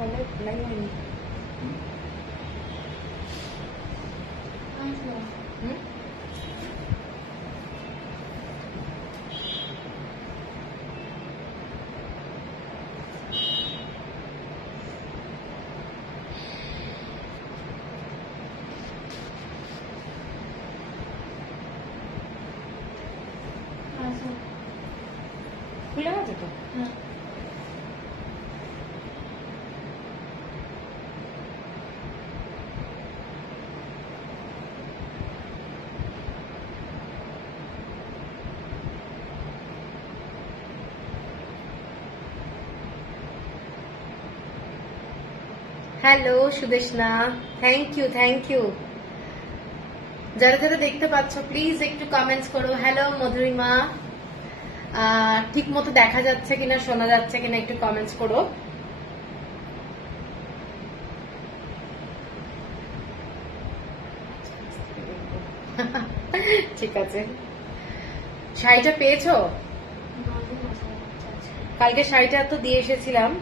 হলে খোলাই হয়নি। খুলে গেছে তো? Hello Sudeshna, thank you thank you. যারা যারা দেখতে পাচ্ছ প্লিজ একটু কমেন্টস করো। হ্যালো মধুরিমা, ঠিক মতো দেখা যাচ্ছে কিনা শোনা যাচ্ছে কিনা একটু কমেন্টস করো। ঠিক আছে। শাড়িটা পেয়েছো? কালকে শাড়িটা তো দিয়ে এসেছিলাম।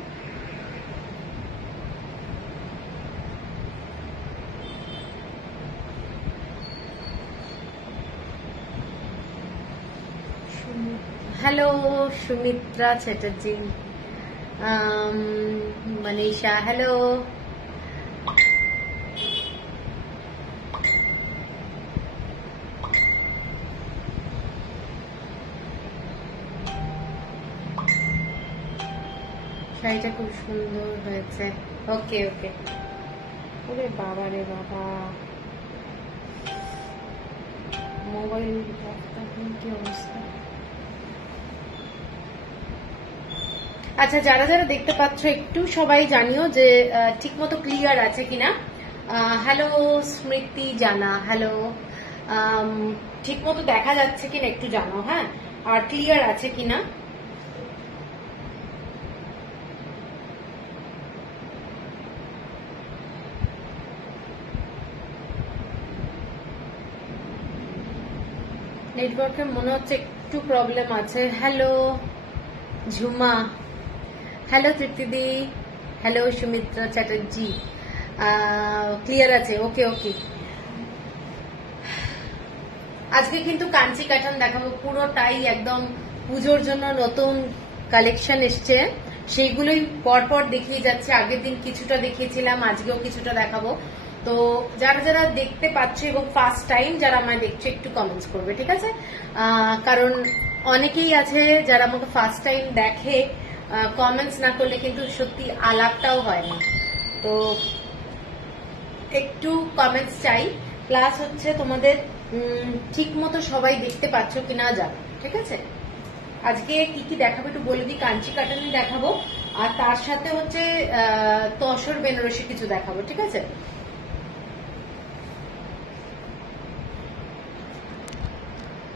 Hello Sumitra Chatterjee, Manisha hello. শাড়িটা খুব সুন্দর হয়েছে। ওকে ওকে। ওরে বাবা রে বাবা, মোবাইল কি অবস্থা। আচ্ছা, যারা যারা দেখতে পাচ্ছ একটু সবাই জানিও যে ঠিক মতো ক্লিয়ার আছে কিনা। হ্যালো স্মৃতি জানা, হ্যালো। ঠিক মতো দেখা যাচ্ছে কিনা একটু জানো, হ্যাঁ, আর ক্লিয়ার আছে কিনা। নেটওয়ার্কের মনে হচ্ছে একটু প্রবলেম আছে। হ্যালো ঝুমা, হ্যালো তৃপ্তিদি, হ্যালো সুমিত্রা চ্যাটার্জি, ক্লিয়ার আছে। ওকে ওকে। আজকে কিন্তু কাঞ্চি কাটান দেখাবো পুরোটাই, একদম পুজোর জন্য নতুন কালেকশন এসছে, সেইগুলোই পরপর দেখিয়ে যাচ্ছে। আগের দিন কিছুটা দেখিয়েছিলাম, আজকেও কিছুটা দেখাবো। তো যারা যারা দেখতে পাচ্ছে এবং ফার্স্ট টাইম যারা আমায় দেখছে একটু কমেন্টস করবে, ঠিক আছে? কারণ অনেকেই আছে যারা আমাকে ফার্স্ট টাইম দেখে, কমেন্টস না করলে কিন্তু সত্যি আলাপটাও হয় না। তো একটু কমেন্টস চাই, প্লাস হচ্ছে তোমাদের ঠিক মতো সবাই দেখতে পাচ্ছ কিনা জানো, ঠিক আছে? আজকে কি কি দেখাবো একটু বলে দিই। কাঞ্চি কাটানি দেখাবো, আর তার সাথে হচ্ছে তসর বেনারসি কিছু দেখাবো, ঠিক আছে?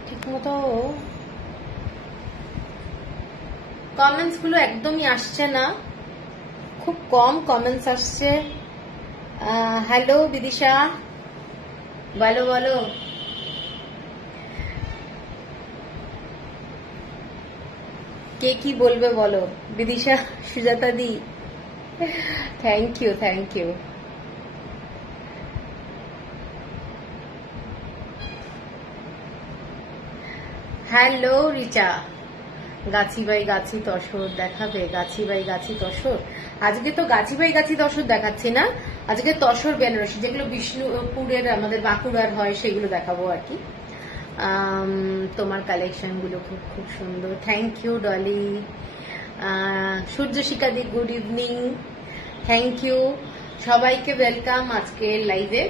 ঠিক মতো কমেন্টস গুলো একদমই আসছে না, খুব কম কমেন্টস আসছে। হ্যালো বিদিশা, বলো বলো। কে কি বলবে বলো। Bidisha, Sujata di, thank you thank you. Hello Richa, গাছি বাই গাছি তসর দেখাবে? গাছি বাই গাছি তসর, আজকে তো গাছি বাই গাছি তসর দেখাচ্ছি না, আজকে তসর বেনারসি যেগুলো বিষ্ণুপুরের আমাদের বাঁকুড়ার হয় সেগুলো দেখাবো আর কি। তোমার কালেকশন গুলো খুব খুব সুন্দর, thank you Dolly. Suryashikha di, good evening, thank you. সবাইকে ওয়েলকাম আজকে লাইভে।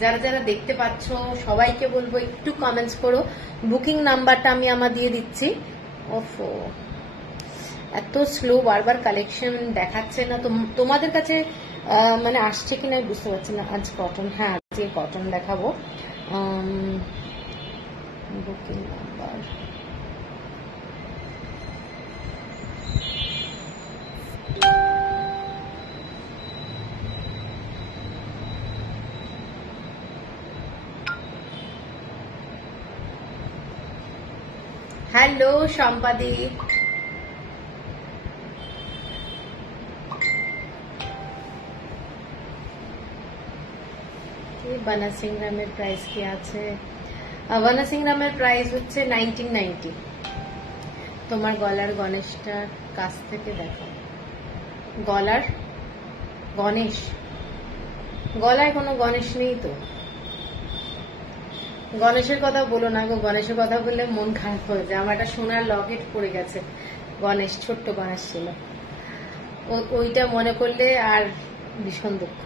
যারা যারা দেখতে পাচ্ছ সবাইকে বলবো একটু কমেন্টস করো। বুকিং নাম্বারটা আমি আমার দিয়ে দিচ্ছি। ওফো, এত স্লো, বারবার কালেকশন দেখাচ্ছে না। তোমাদের কাছে মানে আসছে কিনা বুঝতে পারছি না। আজ কটন, হ্যাঁ আজকে কটন দেখাবো। বুকিং নাম্বার হ্যালো সম্পাদি, বানাসিংরামের প্রাইস কি আছে? বানাসিংরামের প্রাইস হচ্ছে 1990। তোমার গলার গণেশটার কাছ থেকে দেখো, গলার গণেশ, গলায় কোনো গণেশ নেই তো। গণেশের কথা বলো না গো, গণেশের কথা বললে মন খারাপ হয়ে যায়। আমার একটা সোনার লকেট পড়ে গেছে, গণেশ, ছোট্ট গণেশ ছিল, ওইটা মনে করলে আর ভীষণ দুঃখ।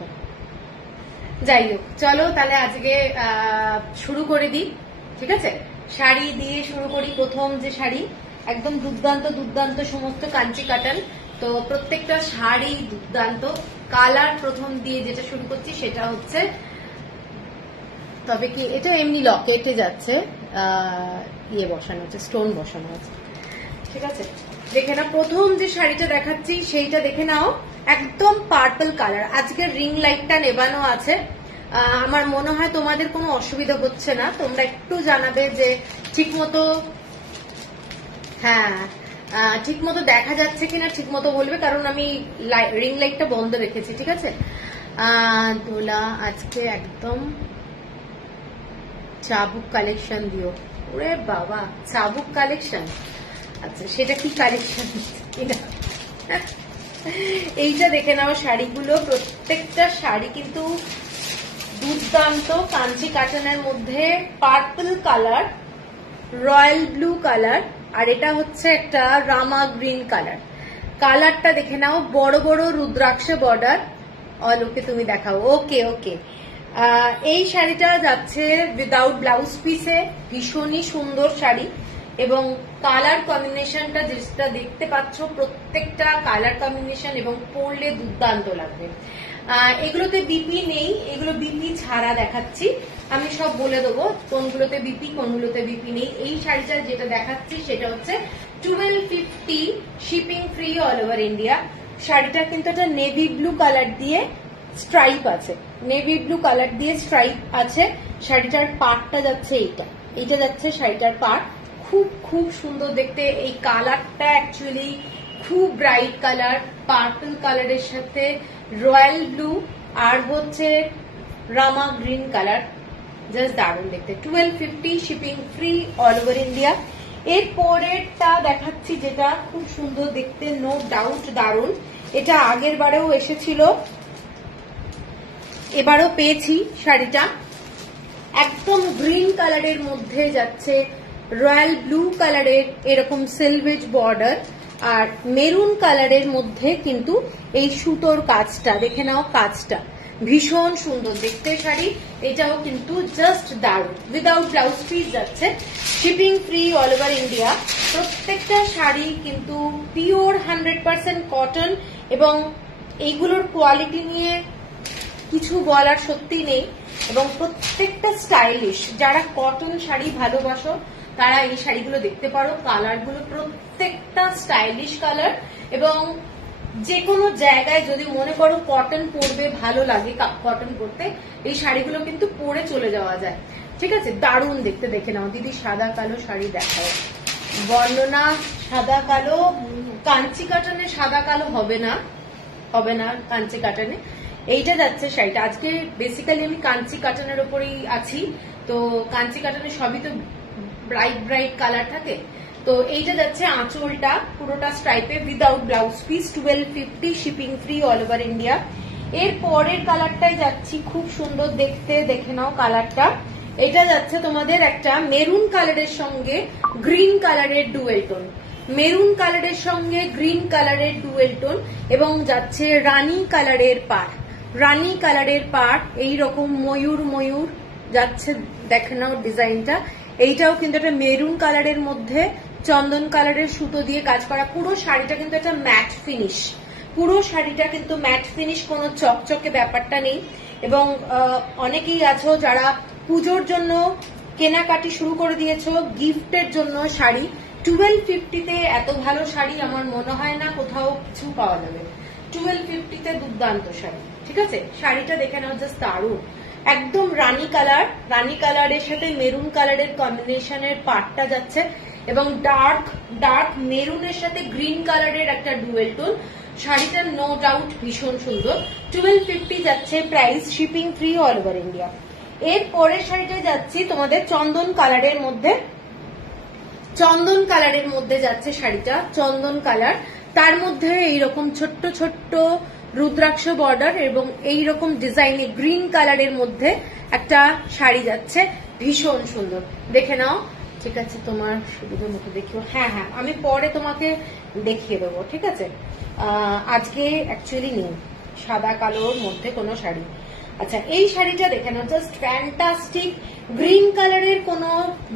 যাই হোক, চলো তাহলে আজকে শুরু করে দিই, ঠিক আছে? শাড়ি দিয়ে শুরু করি। প্রথম যে শাড়ি, একদম দুর্দান্ত দুর্দান্ত সমস্ত কাঞ্চি কাটান, তো প্রত্যেকটা শাড়ি দুর্দান্ত। কালার প্রথম দিয়ে যেটা শুরু করছি সেটা হচ্ছে, তবে কি এটা এমনি লকেটে যাচ্ছে, ইয়ে বসানো হচ্ছে, স্টোন বসানো আছে, ঠিক আছে? দেখে নাও, প্রথম যে শাড়িটা দেখাচ্ছি সেইটা দেখে নাও, একদম পার্পল কালার। আজকের রিং লাইটটা নেবানো আছে, আমার মনে হয় তোমাদের কোনো অসুবিধা হচ্ছে না। তোমরা একটু জানাবে যে ঠিক মতো, হ্যাঁ ঠিক মতো দেখা যাচ্ছে কিনা, ঠিক মতো বলবে, কারণ আমি রিং লাইটটা বন্ধ রেখেছি, ঠিক আছে? দোলা আজকে একদম চাবুক কালেকশন দিও। ওরে বাবা, চাবুক কালেকশন, আচ্ছা সেটা কি কালেকশন কিনা এইটা দেখে নাও। শাড়িগুলো প্রত্যেকটা শাড়ি কিন্তু দুর্দান্ত, কাঞ্চি কাটানের মধ্যে purple colour, royal blue colour, আর এটা হচ্ছে একটা রামা গ্রিন কালার। কালারটা দেখে নাও, বড় বড় রুদ্রাক্ষ বর্ডার। অলোকে তুমি দেখাও, ওকে ওকে। এই শাড়িটা যাচ্ছে উইদাউট ব্লাউজ পিসে, ভীষণই সুন্দর শাড়ি, এবং কালার কম্বিনেশনটা যেটা দেখতে পাচ্ছ, প্রত্যেকটা কালার কম্বিনেশন এবং পরলে দুর্দান্ত লাগবে। এগুলোতে বিপি নেই, এগুলো বিপি ছাড়া দেখাচ্ছি, আমি সব বলে দেবো কোনগুলোতে বিপি কোনগুলোতে বিপি নেই। এই শাড়িটা যেটা দেখাচ্ছি সেটা হচ্ছে 1250, shipping free all over India. শাড়িটা কিন্তু একটা নেভি ব্লু কালার দিয়ে স্ট্রাইপ আছে, নেভি ব্লু কালার দিয়ে স্ট্রাইপ আছে। শাড়িটার পাড়টা যাচ্ছে এইটা, এইটা যাচ্ছে শাড়িটার পাড়। খুব খুব সুন্দর দেখতে। এই কালারটা অ্যাকচুয়ালি খুব ব্রাইট কালার, পার্পল কালারের সাথে রয়্যাল ব্লু আর হচ্ছে রামা গ্রিন কালার, জাস্ট দারুণ দেখতে। 1250, shipping free all over India. এর পরেরটা দেখাচ্ছি যেটা খুব সুন্দর দেখতে, নো ডাউট দারুণ। এটা আগের বারেও এসেছিল, এবারও পেয়েছি শাড়িটা। একদম গ্রিন কালারের মধ্যে যাচ্ছে রয়্যাল ব্লু কালারের এরকম সিলভেজ বর্ডার, আর মেরুন কালারের মধ্যে কিন্তু এই সুতোর কাজটা দেখে নাও, কাজটা ভীষণ সুন্দর দেখতে শাড়ি। এটাও কিন্তু জাস্ট দারুণ, উইদাউট ব্লাউজ পিস যাচ্ছে, shipping free all over India. প্রত্যেকটা শাড়ি কিন্তু পিওর 100% কটন, এবং এইগুলোর কোয়ালিটি নিয়ে কিছু বলার সত্যি নেই, এবং প্রত্যেকটা স্টাইলিশ। যারা কটন শাড়ি ভালোবাসো তারা এই শাড়িগুলো দেখতে পারো। কালারগুলো প্রত্যেকটা স্টাইলিশ কালার, এবং যে কোনো জায়গায় যদি মনে করো কটন পরবে, ভালো লাগে কটন পরতে, এই শাড়িগুলো কিন্তু পরে চলে যাওয়া যায়, ঠিক আছে? দারুণ দেখতে। দেখে নাও দিদি, সাদা কালো শাড়ি দেখাও, বর্ণনা সাদা কালো। কাঞ্চি কাটানে সাদা কালো হবে না, হবে না কাঞ্চি কাটানে। এইটা যাচ্ছে শাড়িটা। আজকে বেসিক্যালি আমি কাঞ্চি কাটানের ওপরেই আছি, তো কাঞ্চি কাটানে সবই তো ব্রাইট ব্রাইট কালার থাকে। তো এইটা যাচ্ছে আঁচলটা পুরোটা স্ট্রাইপে, without blouse piece, 1250, shipping free all over India. এর পরের কালারটাই যাচ্ছি, খুব সুন্দর দেখতে, দেখে নাও কালারটা। এটা যাচ্ছে তোমাদের একটা মেরুন কালারের সঙ্গে গ্রিন কালারের ডুয়েল টোন, মেরুন কালারের সঙ্গে গ্রিন কালারের ডুয়েল টোন, এবং যাচ্ছে রানী কালারের পাড়, রানী কালারের পাড়, এইরকম ময়ূর ময়ূর যাচ্ছে, দেখে নাও ডিজাইনটা। এইটাও কিন্তু একটা মেরুন কালারের মধ্যে চন্দন কালারের সুতো দিয়ে কাজ করা। পুরো শাড়িটা কিন্তু একটা ম্যাট ফিনিশ, পুরো শাড়িটা কিন্তু ম্যাট ফিনিশ, কোনো চকচকে ব্যাপারটা নেই। এবং অনেকেই আছো যারা পুজোর জন্য কেনাকাটি শুরু করে দিয়েছো, গিফটের জন্য শাড়ি। 1250-তে এত ভালো শাড়ি আমার মনে হয় না কোথাও কিছু পাওয়া যাবে। 1250-তে দুর্দান্ত শাড়ি, ঠিক আছে? শাড়িটা দেখে নাও, জাস্ট দারুণ, একদম রানী কালার, রানী কালারের সাথে মেরুন কালারের কম্বিনেশনের পাটটা যাচ্ছে, এবং ডার্ক ডার্ক মেরুনের সাথে গ্রিন কালারের একটা ডুয়েল টোন। শাড়িটা নো ডাউট ভীষণ সুন্দর। 1250 যাচ্ছে price, shipping free all over India. এর পরের শাড়িটা যাচ্ছি তোমাদের চন্দন কালারের মধ্যে, চন্দন কালারের মধ্যে যাচ্ছে শাড়িটা, চন্দন কালার, তার মধ্যে এইরকম ছোট্ট ছোট্ট রুদ্রাক্ষ বর্ডার এবং এইরকম ডিজাইনে গ্রিন কালারের মধ্যে একটা শাড়ি যাচ্ছে, ভীষণ সুন্দর। দেখে নাও, ঠিক আছে, তোমার সুবিধার মতো দেখিও। হ্যাঁ হ্যাঁ, আমি পরে তোমাকে দেখিয়ে দেবো, ঠিক আছে। আজকে অ্যাকচুয়ালি নেই সাদা কালোর মধ্যে কোনো শাড়ি। আচ্ছা, এই শাড়িটা দেখে নাও, জাস্ট ফ্যান্টাস্টিক। গ্রিন কালারের কোনো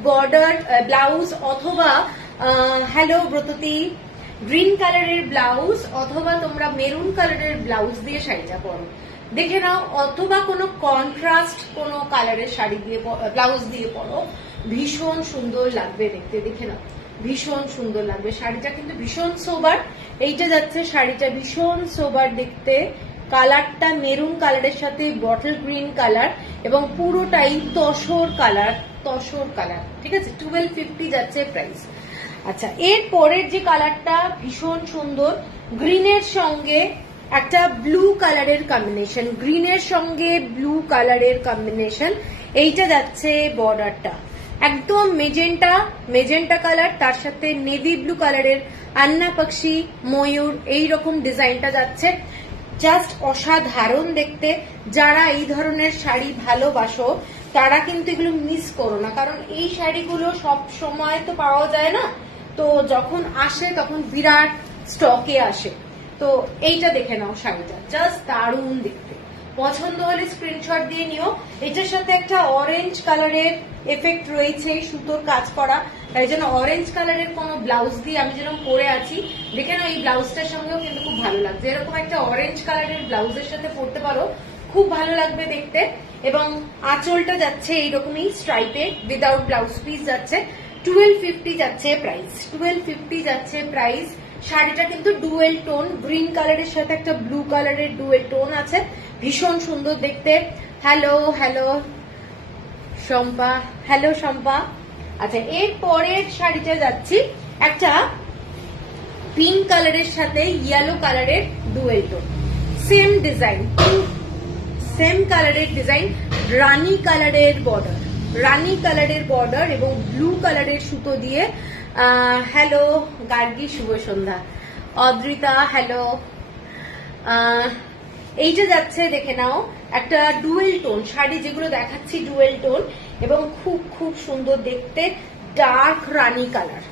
বর্ডার ব্লাউজ অথবা হ্যালো ব্রততী, গ্রিন কালারের ব্লাউজ অথবা তোমরা মেরুন কালারের ব্লাউজ দিয়ে শাড়িটা পরো, দেখে নাও, অথবা কোনো কন্ট্রাস্ট কোনো কালারের শাড়ি দিয়ে ব্লাউজ দিয়ে পরো, ভীষণ সুন্দর লাগবে দেখতে। দেখে নাও, ভীষণ সুন্দর লাগবে। শাড়িটা কিন্তু ভীষণ সোবার, এইটা যাচ্ছে শাড়িটা ভীষণ সোবার দেখতে। কালারটা মেরুন কালারের সাথে বটল গ্রিন কালার এবং পুরোটাই তসর কালার, তসর কালার, ঠিক আছে। 1250 যাচ্ছে প্রাইস। আচ্ছা, এর পরের যে কালারটা ভীষণ সুন্দর, গ্রিনের সঙ্গে একটা ব্লু কালারের কম্বিনেশন, গ্রিনের সঙ্গে ব্লু কালারের কম্বিনেশন, এইটা যাচ্ছে বর্ডারটা একদম মেজেন্টা, মেজেন্টা কালার, তার সাথে নেভি ব্লু কালারের আন্না পক্ষী ময়ূর এইরকম ডিজাইনটা যাচ্ছে, জাস্ট অসাধারণ দেখতে। যারা এই ধরনের শাড়ি ভালোবাসো তারা কিন্তু এগুলো মিস করো না, কারণ এই শাড়িগুলো সব সময় তো পাওয়া যায় না, তো যখন আসে তখন বিরাট স্টকে আসে। তো এইটা দেখে নাও, শাড়িটা জাস্ট দারুণ দেখতে। পছন্দ হলে স্ক্রিনশট দিয়ে নিও। এটার সাথে একটা অরেঞ্জ কালারের এফেক্ট রয়েছে, সুতোর কাজ করা, তাই জন্য অরেঞ্জ কালারের কোনো ব্লাউজ দিয়ে আমি যেরকম পরে আছি, দেখে নাও এই ব্লাউজটার সঙ্গেও কিন্তু খুব ভালো লাগছে। এরকম একটা অরেঞ্জ কালারের ব্লাউজের সাথে পরতে পারো, খুব ভালো লাগবে দেখতে। এবং আঁচলটা যাচ্ছে এইরকমই স্ট্রাইপে, উইদাউট ব্লাউজ পিস যাচ্ছে, 1250 যাচ্ছে প্রাইস, 1250 যাচ্ছে প্রাইস। শাড়িটা কিন্তু ডুয়েল টোন, গ্রিন কালারের সাথে একটা ব্লু কালারের ডুয়েল টোন আছে, ভীষণ সুন্দর দেখতে। Hello hello Shampa, hello Shampa. আচ্ছা, এর পরের শাড়িটা যাচ্ছি একটা পিঙ্ক কালারের সাথে ইয়েলো কালারের dual tone, same design, same কালারের ডিজাইন, রানী কালারের বর্ডার, রানী কালারের বর্ডার এবং ব্লু কালারের সুতো দিয়ে। হ্যালো গার্গী, শুভ সন্ধ্যা। অদ্রিতা, হ্যালো। এইটা যাচ্ছে, দেখে নাও, একটা ডুয়েল টোন শাড়ি, যেগুলো দেখাচ্ছি ডুয়েল টোন এবং খুব খুব সুন্দর দেখতে, ডার্ক রানী কালার,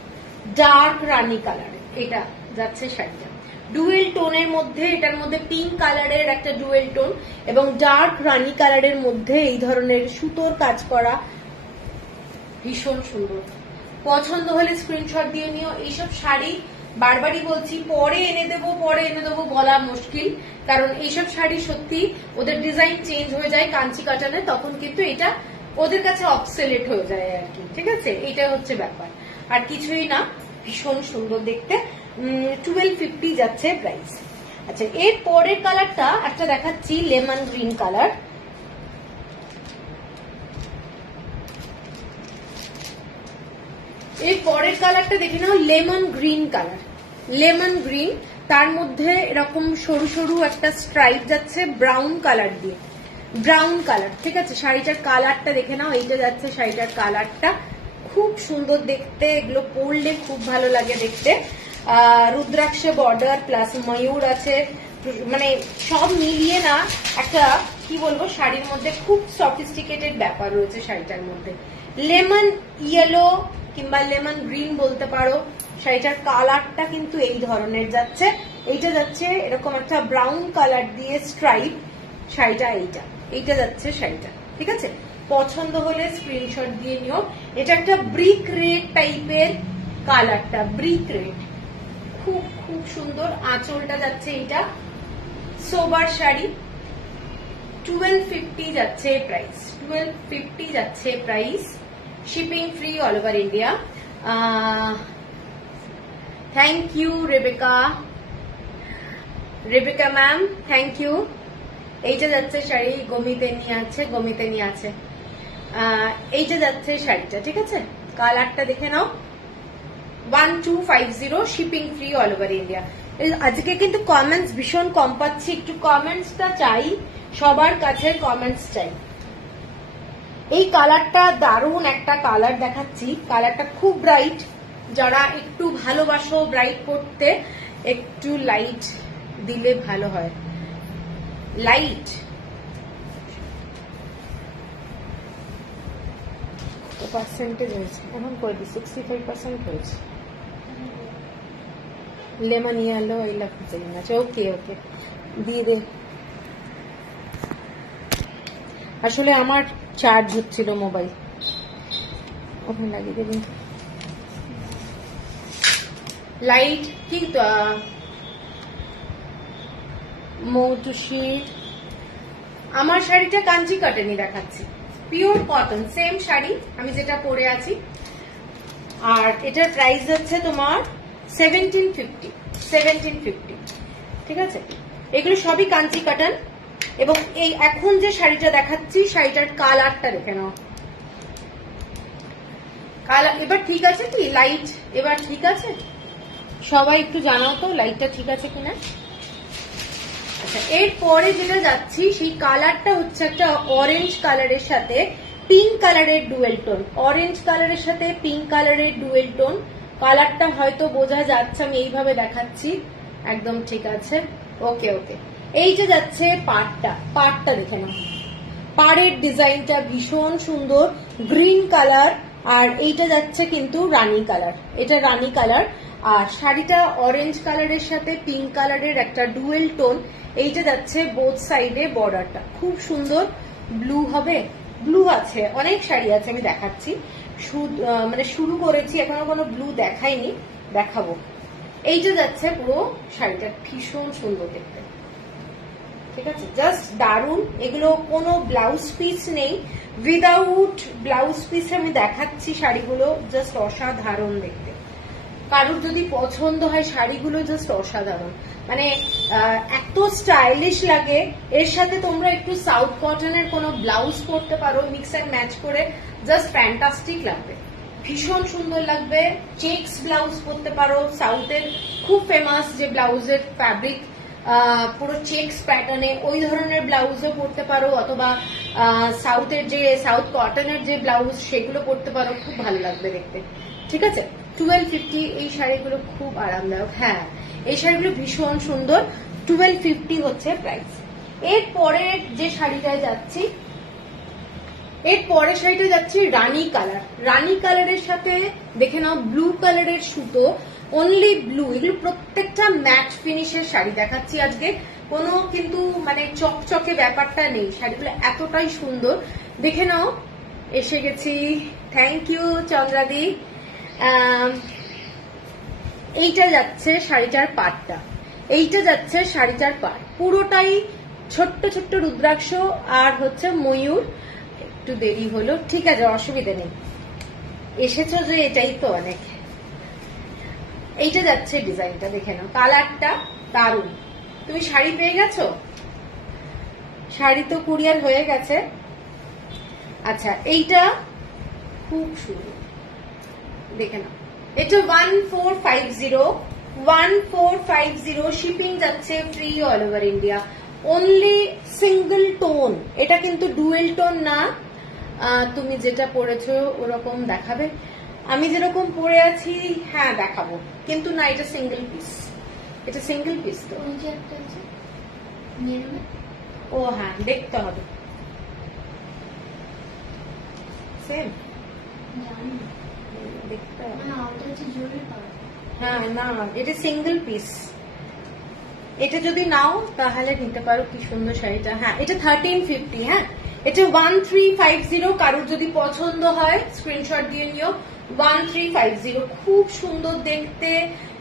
ডার্ক রানী কালার এটা যাচ্ছে শাড়িটা, ডুয়েল টোনের মধ্যে, এটার মধ্যে পিঙ্ক কালারের একটা ডুয়েল টোন এবং ডার্ক রানী কালারের মধ্যে এই ধরনের সুতোর কাজ করা, ভীষণ সুন্দর। পছন্দ হলে স্ক্রিনশট দিয়ে নিও। এইসব শাড়ি বারবারই বলছি, পরে এনে দেবো, পরে এনে দেবো বলা মুশকিল, কারণ এইসব শাড়ি সত্যি ওদের ডিজাইন চেঞ্জ হয়ে যায় কাঞ্চি কাটানে, তখন কিন্তু এটা ওদের কাছে অবসেলেট হয়ে যায় আর কি, ঠিক আছে, এইটা হচ্ছে ব্যাপার, আর কিছুই না। ভীষণ সুন্দর দেখতে, 1250 যাচ্ছে প্রাইস। আচ্ছা, এর পরের কালারটা একটা দেখাচ্ছি, লেমন গ্রিন কালার। এর পরের কালারটা দেখে নাও, lemon green colour, lemon green, তার মধ্যে এরকম সরু সরু একটা স্ট্রাইপ যাচ্ছে ব্রাউন কালার দিয়ে, ব্রাউন কালার, ঠিক আছে। শাড়িটার কালারটা দেখে নাও, এইটা যাচ্ছে শাড়িটার কালারটা, খুব সুন্দর দেখতে, এগুলো পরলে খুব ভালো লাগে দেখতে। রুদ্রাক্ষ বর্ডার প্লাস ময়ূর আছে, মানে সব মিলিয়ে না একটা কি বলবো, শাড়ির মধ্যে খুব সফিস্টিকেটেড ব্যাপার রয়েছে শাড়িটার মধ্যে। লেমন ইয়েলো কিংবা লেমন গ্রিন বলতে পারো। শাড়িটার কালারটা কিন্তু এই ধরনের যাচ্ছে, এইটা যাচ্ছে এরকম একটা ব্রাউন কালার দিয়ে স্ট্রাইপ, শাড়িটা এইটা যাচ্ছে শাড়িটা, ঠিক আছে। পছন্দ হলে স্ক্রিনশট দিয়ে নিও। এটা একটা ব্রিক রেড টাইপের কালারটা, ব্রিক রেড, খুব খুব সুন্দর। আঁচলটা যাচ্ছে এইটা, সোবার শাড়ি, 1250 যাচ্ছে প্রাইস, 1250 যাচ্ছে price, shipping free all over India. Thank you Rebecca, Rebecca ma'am, thank you. এইটা যাচ্ছে শাড়ি, গমিতে নিয়ে আছে, গমিতে নিয়ে আছে, এইটা যাচ্ছে শাড়িটা, ঠিক আছে। কালারটা দেখে নাও, 1250, shipping free all over India. আজকে কিন্তু কমেন্টস ভীষণ কম পাচ্ছি, একটু কমেন্টসটা চাই, সবার কাছে কমেন্টস চাই। এই কালারটা দারুণ একটা কালার দেখাচ্ছি, কালারটা খুব ব্রাইট। যারা একটু ভালোবাসো ব্রাইট করতে, একটু লাইট দিলে ভালো হয়। লাইট পার্সেন্টেজ হয়েছে এখন করে দিই, 65% হয়েছে। লেমন ইয়েলো এইলা খুঁজে আছে। ওকে ওকে দিয়ে দে। আসলে আমার চার্জ হচ্ছিল মোবাইল, ওখানে লাগিয়ে দেবেন। লাইট কি মৌটুসি। আমার শাড়িটা কাঞ্চি কাটেনি দেখাচ্ছি, পিওর কটন সেম শাড়ি আমি যেটা পরে আছি। আর এটার প্রাইস হচ্ছে তোমার 1750। ঠিক আছে, এগুলো সবই কাঞ্চি কাটন। এবং এই এখন যে শাড়িটা দেখাচ্ছি শাড়িটার কালারটা দেখে নাও। কালার এবার ঠিক আছে কি? লাইট এবার ঠিক আছে? সবাই একটু জানাও তো লাইটটা ঠিক আছে কিনা। আচ্ছা, এরপরে যেটা যাচ্ছি সেই কালারটা হচ্ছে একটা অরেঞ্জ কালারের সাথে পিঙ্ক কালারের ডুয়েল টোন। অরেঞ্জ কালারের সাথে পিঙ্ক কালারের ডুয়েল টোন। কালারটা হয়তো বোঝা যাচ্ছে, আমি এইভাবে দেখাচ্ছি, একদম ঠিক আছে। ওকে ওকে, এই যে যাচ্ছে পাড়টা দেখে নাও। পাড়ের ডিজাইনটা ভীষণ সুন্দর, গ্রিন কালার। আর এইটা যাচ্ছে কিন্তু রানী কালার, এটা রানী কালার। আর শাড়িটা অরেঞ্জ কালারের সাথে পিঙ্ক কালারের একটা ডুয়েল টোন। এইটা যাচ্ছে বোথ সাইডে, বর্ডারটা খুব সুন্দর। ব্লু হবে, ব্লু আছে, অনেক শাড়ি আছে আমি দেখাচ্ছি। মানে শুরু করেছি, এখনো কোনো ব্লু দেখাইনি, দেখাবো। এইটা যাচ্ছে পুরো শাড়িটা, ভীষণ সুন্দর দেখতে। ঠিক আছে, জাস্ট দারুন। এগুলো কোনো ব্লাউজ পিস নেই, উইদাউট ব্লাউজ পিস আমি দেখাচ্ছি শাড়িগুলো, জাস্ট অসাধারণ দেখতে। কারোর যদি পছন্দ হয় শাড়িগুলো জাস্ট অসাধারণ, মানে এত স্টাইলিশ লাগে। এর সাথে তোমরা একটু সাউথ কটনের কোনো ব্লাউজ পরতে পারো, মিক্স অ্যান্ড ম্যাচ করে, জাস্ট ফ্যান্টাস্টিক লাগবে, ভীষণ সুন্দর লাগবে। চেক্স ব্লাউজ পরতে পারো, সাউথের খুব ফেমাস যে ব্লাউজের ফ্যাব্রিক পুরো চেক্স প্যাটার্নে, ওই ধরনের ব্লাউজও পরতে পারো। অথবা সাউথের যে সাউথ কটনের যে ব্লাউজ সেগুলো পরতে পারো, খুব ভালো লাগবে দেখতে। ঠিক আছে, 1250 এই শাড়িগুলো খুব আরামদায়ক। হ্যাঁ, এই শাড়িগুলো ভীষণ সুন্দর। 1250 হচ্ছে প্রাইস। এরপরে যে শাড়িটায় যাচ্ছি, এরপরে শাড়িটা যাচ্ছি রানী কালার। রানী কালারের সাথে দেখে নাও ব্লু কালারের সুতো, অনলি ব্লু। এগুলো প্রত্যেকটা ম্যাট ফিনিশের শাড়ি দেখাচ্ছি আজকে, কোনো কিন্তু মানে চকচকে ব্যাপারটা নেই। শাড়িগুলো এতটাই সুন্দর, দেখে নাও। এসে গেছি, থ্যাংক ইউ চন্দ্রাদি। এইটা যাচ্ছে শাড়িটার পাটটা, এইটা যাচ্ছে শাড়িটার পাট, পুরোটাই ছোট্ট ছোট্ট রুদ্রাক্ষ আর হচ্ছে ময়ূর। একটু দেরি হলো, ঠিক আছে, অসুবিধা নেই, এসেছো যে এটাই তো অনেক। এইটা যাচ্ছে ডিজাইনটা দেখে নাও, কালারটা দারুণ। তুমি শাড়ি পেয়ে গেছো? শাড়ি তো কুরিয়ার হয়ে গেছে। আচ্ছা, এইটা খুব সুন্দর, দেখে নাও। এটা 1450 শিপিং যাচ্ছে free all over India. Only single tone, এটা কিন্তু ডুয়েল টোন না। তুমি যেটা পরেছো ওরকম দেখাবে, আমি যেরকম পরে আছি হ্যাঁ দেখাবো, কিন্তু না, এটা সিঙ্গেল পিস, এটা সিঙ্গেল পিস। তো ও হ্যাঁ, দেখতে হবে সেম, দেখতে হবে। হ্যাঁ না, এটা সিঙ্গেল পিস, এটা যদি নাও তাহলে নিতে পারো। কি সুন্দর শাড়িটা। হ্যাঁ, এটা 1350। হ্যাঁ, এটা 1350। কারোর যদি পছন্দ হয় স্ক্রিনশট দিয়ে নিও। 1350, খুব সুন্দর দেখতে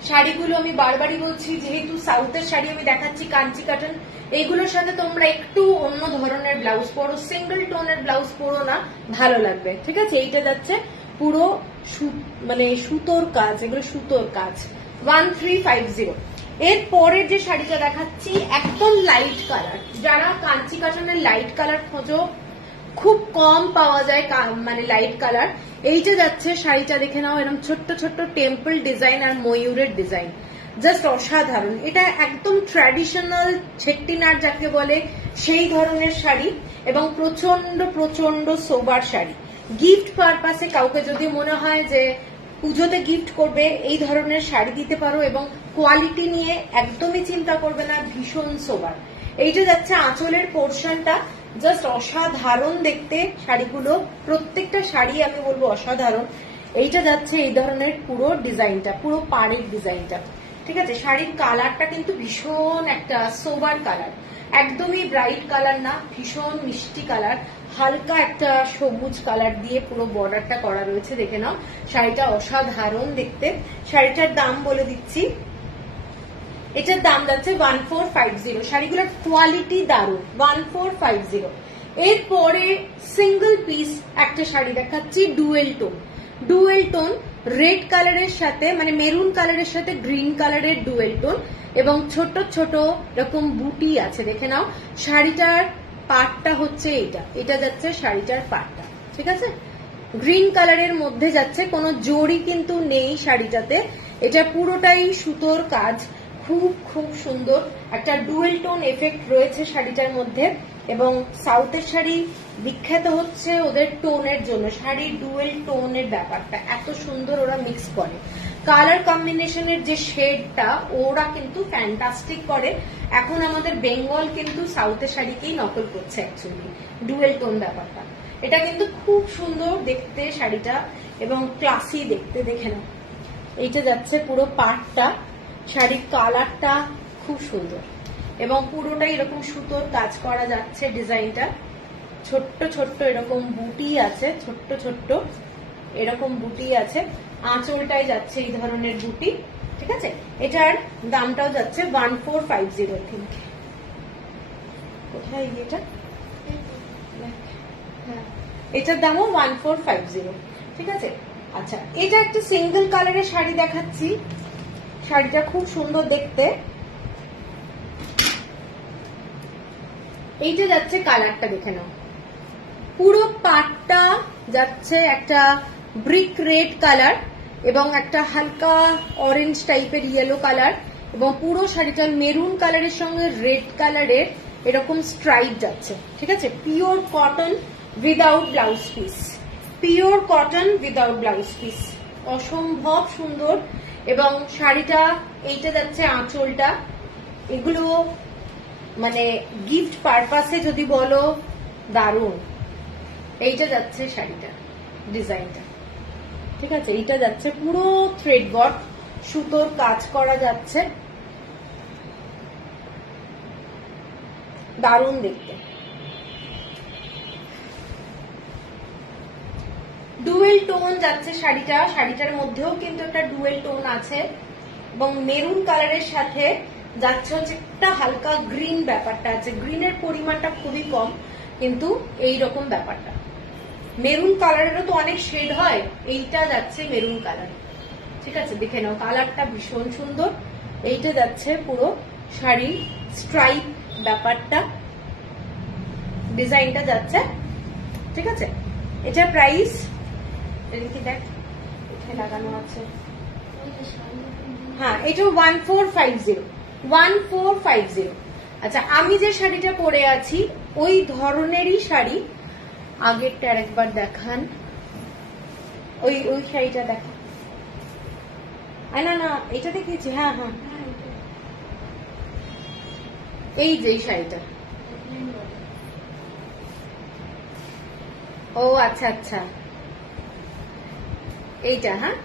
শাড়িগুলো। আমি বারবারই বলছি, যেহেতু সাউথের শাড়ি আমি দেখাচ্ছি কাঞ্চি কাটন, এইগুলোর সাথে তোমরা একটু অন্য ধরনের ব্লাউজ পরো, সিঙ্গেল টোনের ব্লাউজ পরো না, ভালো লাগবে। ঠিক আছে, এইটা যাচ্ছে পুরো মানে সুতোর কাজ, এগুলো সুতোর কাজ। 1350। এর পরের যে শাড়িটা দেখাচ্ছি একদম লাইট কালার। যারা কাঞ্চি কাটনের লাইট কালার খোঁজো, খুব কম পাওয়া যায় মানে লাইট কালার। এইটা যাচ্ছে শাড়িটা দেখে নাও, এরকম ছোট্ট ছোট্ট টেম্পল ডিজাইন আর ময়ূরের ডিজাইন, জাস্ট অসাধারণ। এটা একদম ট্র্যাডিশনাল চেট্টিনাড় যাকে বলে সেই ধরনের শাড়ি এবং প্রচন্ড প্রচন্ড সোবার শাড়ি। গিফট পারপাসে কাউকে যদি মনে হয় যে পুজোতে গিফট করবে, এই ধরনের শাড়ি দিতে পারো এবং কোয়ালিটি নিয়ে একদমই চিন্তা করবে না, ভীষণ সোবার। এইটা যাচ্ছে আঁচলের পোর্শনটা, জাস্ট অসাধারণ দেখতে শাড়িগুলো, প্রত্যেকটা শাড়ি আমি বলবো অসাধারণ। এইটা যাচ্ছে এই ধরনের পুরো ডিজাইনটা, পুরো পাড়ের ডিজাইনটা, ঠিক আছে। শাড়ির কালারটা কিন্তু ভীষণ একটা সোবার কালার, একদমই ব্রাইট কালার না, ভীষণ মিষ্টি কালার, হালকা একটা সবুজ কালার দিয়ে পুরো বর্ডারটা করা রয়েছে। দেখে নাও, শাড়িটা অসাধারণ দেখতে। শাড়িটার দাম বলে দিচ্ছি, এটার দাম যাচ্ছে 1450। শাড়িগুলোর কোয়ালিটি দারুণ, 1450। এরপরে সিঙ্গেল পিস একটা শাড়ি দেখাচ্ছি, dual tone. Dual tone red কালারের সাথে, মানে মেরুন কালারের সাথে গ্রিন কালারের ডুয়েল টোন, এবং ছোট ছোট এরকম বুটি আছে। দেখে নাও, শাড়িটার পাটটা হচ্ছে এইটা, এটা যাচ্ছে শাড়িটার পাটটা, ঠিক আছে। গ্রিন কালারের মধ্যে যাচ্ছে, কোনো জড়ি কিন্তু নেই শাড়িটাতে, এটা পুরোটাই সুতোর কাজ, খুব খুব সুন্দর একটা ডুয়েল টোন এফেক্ট রয়েছে শাড়িটার মধ্যে। এবং সাউথের শাড়ি বিখ্যাত হচ্ছে ওদের টোনের জন্য, শাড়ির ডুয়েল টোনের ব্যাপারটা এত সুন্দর ওরা মিক্স করে। কালার কম্বিনেশনের যে শেডটা ওরা কিন্তু ফ্যান্টাস্টিক করে। এখন আমাদের বেঙ্গল কিন্তু সাউথের শাড়িকেই নকল করছে অ্যাকচুয়ালি, ডুয়েল টোন ব্যাপারটা। এটা কিন্তু খুব সুন্দর দেখতে শাড়িটা এবং ক্লাসি দেখতে। দেখে নাও, এইটা যাচ্ছে পুরো পাটটা, শাড়ির কালারটা খুব সুন্দর এবং পুরোটাই এরকম সুতোর কাজ করা যাচ্ছে। ডিজাইনটা ছোট্ট ছোট্ট এরকম বুটি আছে, ছোট্ট ছোট্ট এরকম বুটি আছে, আঁচলটাই যাচ্ছে এই ধরনের বুটি, ঠিক আছে। এটার দামটাও যাচ্ছে 1450। ঠিক, কোথায় এটা, এটার দামও 1450, ঠিক আছে। আচ্ছা, এটা একটা সিঙ্গেল কালারের শাড়ি দেখাচ্ছি, শাড়িটা খুব সুন্দর দেখতে। এইটা যাচ্ছে কালারটা দেখে নাও, পুরো পাটটা যাচ্ছে একটা ব্রিক রেড কালার এবং একটা হালকা অরেঞ্জ টাইপের ইয়েলো কালার, এবং পুরো শাড়িটার মেরুন কালারের সঙ্গে রেড কালারের এরকম স্ট্রাইপ যাচ্ছে, ঠিক আছে। Pure cotton without blouse piece, pure cotton without blouse piece, অসম্ভব সুন্দর। এবং শাড়িটা এইটা যাচ্ছে আঁচলটা, এগুলো মানে গিফট পারপাসে যদি বলো দারুণ। এইটা যাচ্ছে শাড়িটা ডিজাইনটা, ঠিক আছে। এইটা যাচ্ছে পুরো থ্রেড ওয়ার্ক, সুতোর কাজ করা যাচ্ছে, দারুণ দেখতে। ডুয়েল টোন যাচ্ছে শাড়িটা, শাড়িটার মধ্যেও কিন্তু একটা ডুয়েল টোন আছে এবং মেরুন কালারের সাথে যাচ্ছে হচ্ছে একটা হালকা গ্রিন ব্যাপারটা আছে, গ্রিনের পরিমাণটা খুবই কম কিন্তু এইরকম ব্যাপারটা। মেরুন কালারেরও তো অনেক শেড হয়, এইটা যাচ্ছে মেরুন কালার, ঠিক আছে। দেখে নাও, কালারটা ভীষণ সুন্দর। এইটা যাচ্ছে পুরো শাড়ির স্ট্রাইপ ব্যাপারটা, ডিজাইনটা যাচ্ছে, ঠিক আছে। এটা প্রাইস কি দেখ এখানে লাগানো আছে, হ্যাঁ, এটা 1450, 1450। আচ্ছা, আমি যে শাড়িটা পরে আছি ওই ধরনেরই শাড়ি, আগেরটা আরেকবার দেখান, ওই ওই শাড়িটা দেখা, না না এটা দেখেছি, হ্যাঁ হ্যাঁ, এই যে শাড়িটা, ও আচ্ছা আচ্ছা, এইটা, হ্যাঁ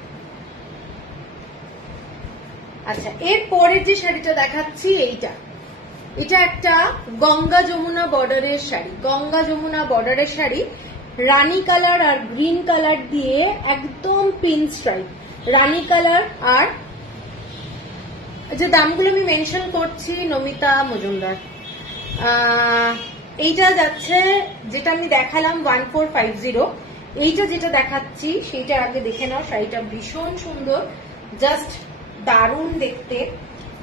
আচ্ছা। এরপরের যে শাড়িটা দেখাচ্ছি এইটা, এটা একটা গঙ্গা যমুনা বর্ডারের শাড়ি, গঙ্গা যমুনা বর্ডারের শাড়ি, রানী কালার আর গ্রিন কালার দিয়ে একদম পিন স্ট্রাইপ, রানী কালার। আর যে দামগুলো আমি মেনশন করছি, নমিতা মজুমদার, এইটা যাচ্ছে, যেটা আমি দেখালাম 1450, এইটা যেটা দেখাচ্ছি সেইটা আগে দেখে নাও। শাড়িটা ভীষণ সুন্দর, জাস্ট দারুণ দেখতে,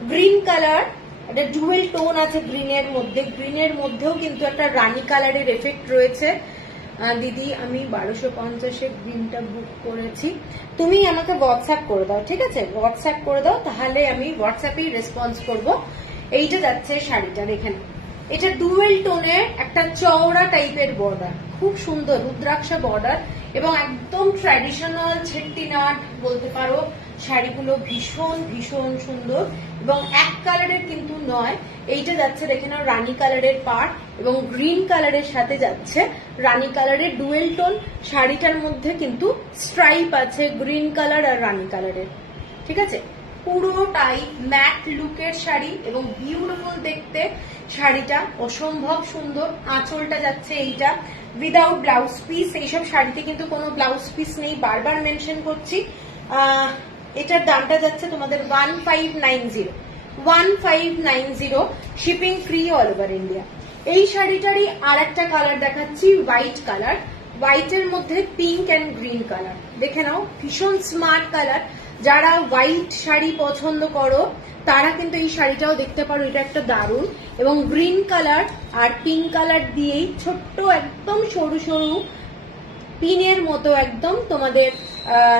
গ্রিন কালার, একটা ডুয়েল টোন আছে গ্রিনের মধ্যে, গ্রিনের মধ্যেও কিন্তু একটা রানী কালারের এফেক্ট রয়েছে। দিদি, আমি 1250 গ্রিনটা বুক করেছি, তুমি আমাকে হোয়াটসঅ্যাপ করে দাও, ঠিক আছে, হোয়াটসঅ্যাপ করে দাও, তাহলে আমি হোয়াটসঅ্যাপেই রেসপন্স করব। এইটা যাচ্ছে শাড়িটা, দেখেন এটা ডুয়েল টোনের একটা চওড়া টাইপের বর্ডার, খুব সুন্দর রুদ্রাক্ষা বর্ডার এবং একদম ট্র্যাডিশনাল চেট্টিনাট বলতে পারো। শাড়িগুলো ভীষণ ভীষণ সুন্দর এবং এক কালারের কিন্তু নয়। এইটা যাচ্ছে দেখে নাও রানী কালারের পাড় এবং গ্রিন কালারের সাথে যাচ্ছে রানী কালারের ডুয়েল টোন। শাড়িটার মধ্যে কিন্তু স্ট্রাইপ আছে গ্রিন কালার আর রানী কালারের, ঠিক আছে। পুরোটাই ম্যাট লুকের শাড়ি এবং বিউটিফুল দেখতে শাড়িটা, অসম্ভব সুন্দর। আঁচলটা যাচ্ছে এইটা উইদাউট ব্লাউজ পিস। এইসব শাড়িতে কিন্তু কোনো ব্লাউজ পিস নেই, বারবার মেনশন করছি। এটার দামটা যাচ্ছে তোমাদের 1590 shipping free all over India. এই শাড়িটারই আর একটা কালার দেখাচ্ছি, হোয়াইট কালার। হোয়াইটের মধ্যে পিঙ্ক অ্যান্ড গ্রিন কালার, দেখে নাও ভীষণ স্মার্ট কালার। যারা হোয়াইট শাড়ি পছন্দ করো তারা কিন্তু এই শাড়িটাও দেখতে পারো, এটা একটা দারুণ। এবং গ্রিন কালার আর পিঙ্ক কালার দিয়েই ছোট্ট একদম সরু সরু পিনের মতো একদম তোমাদের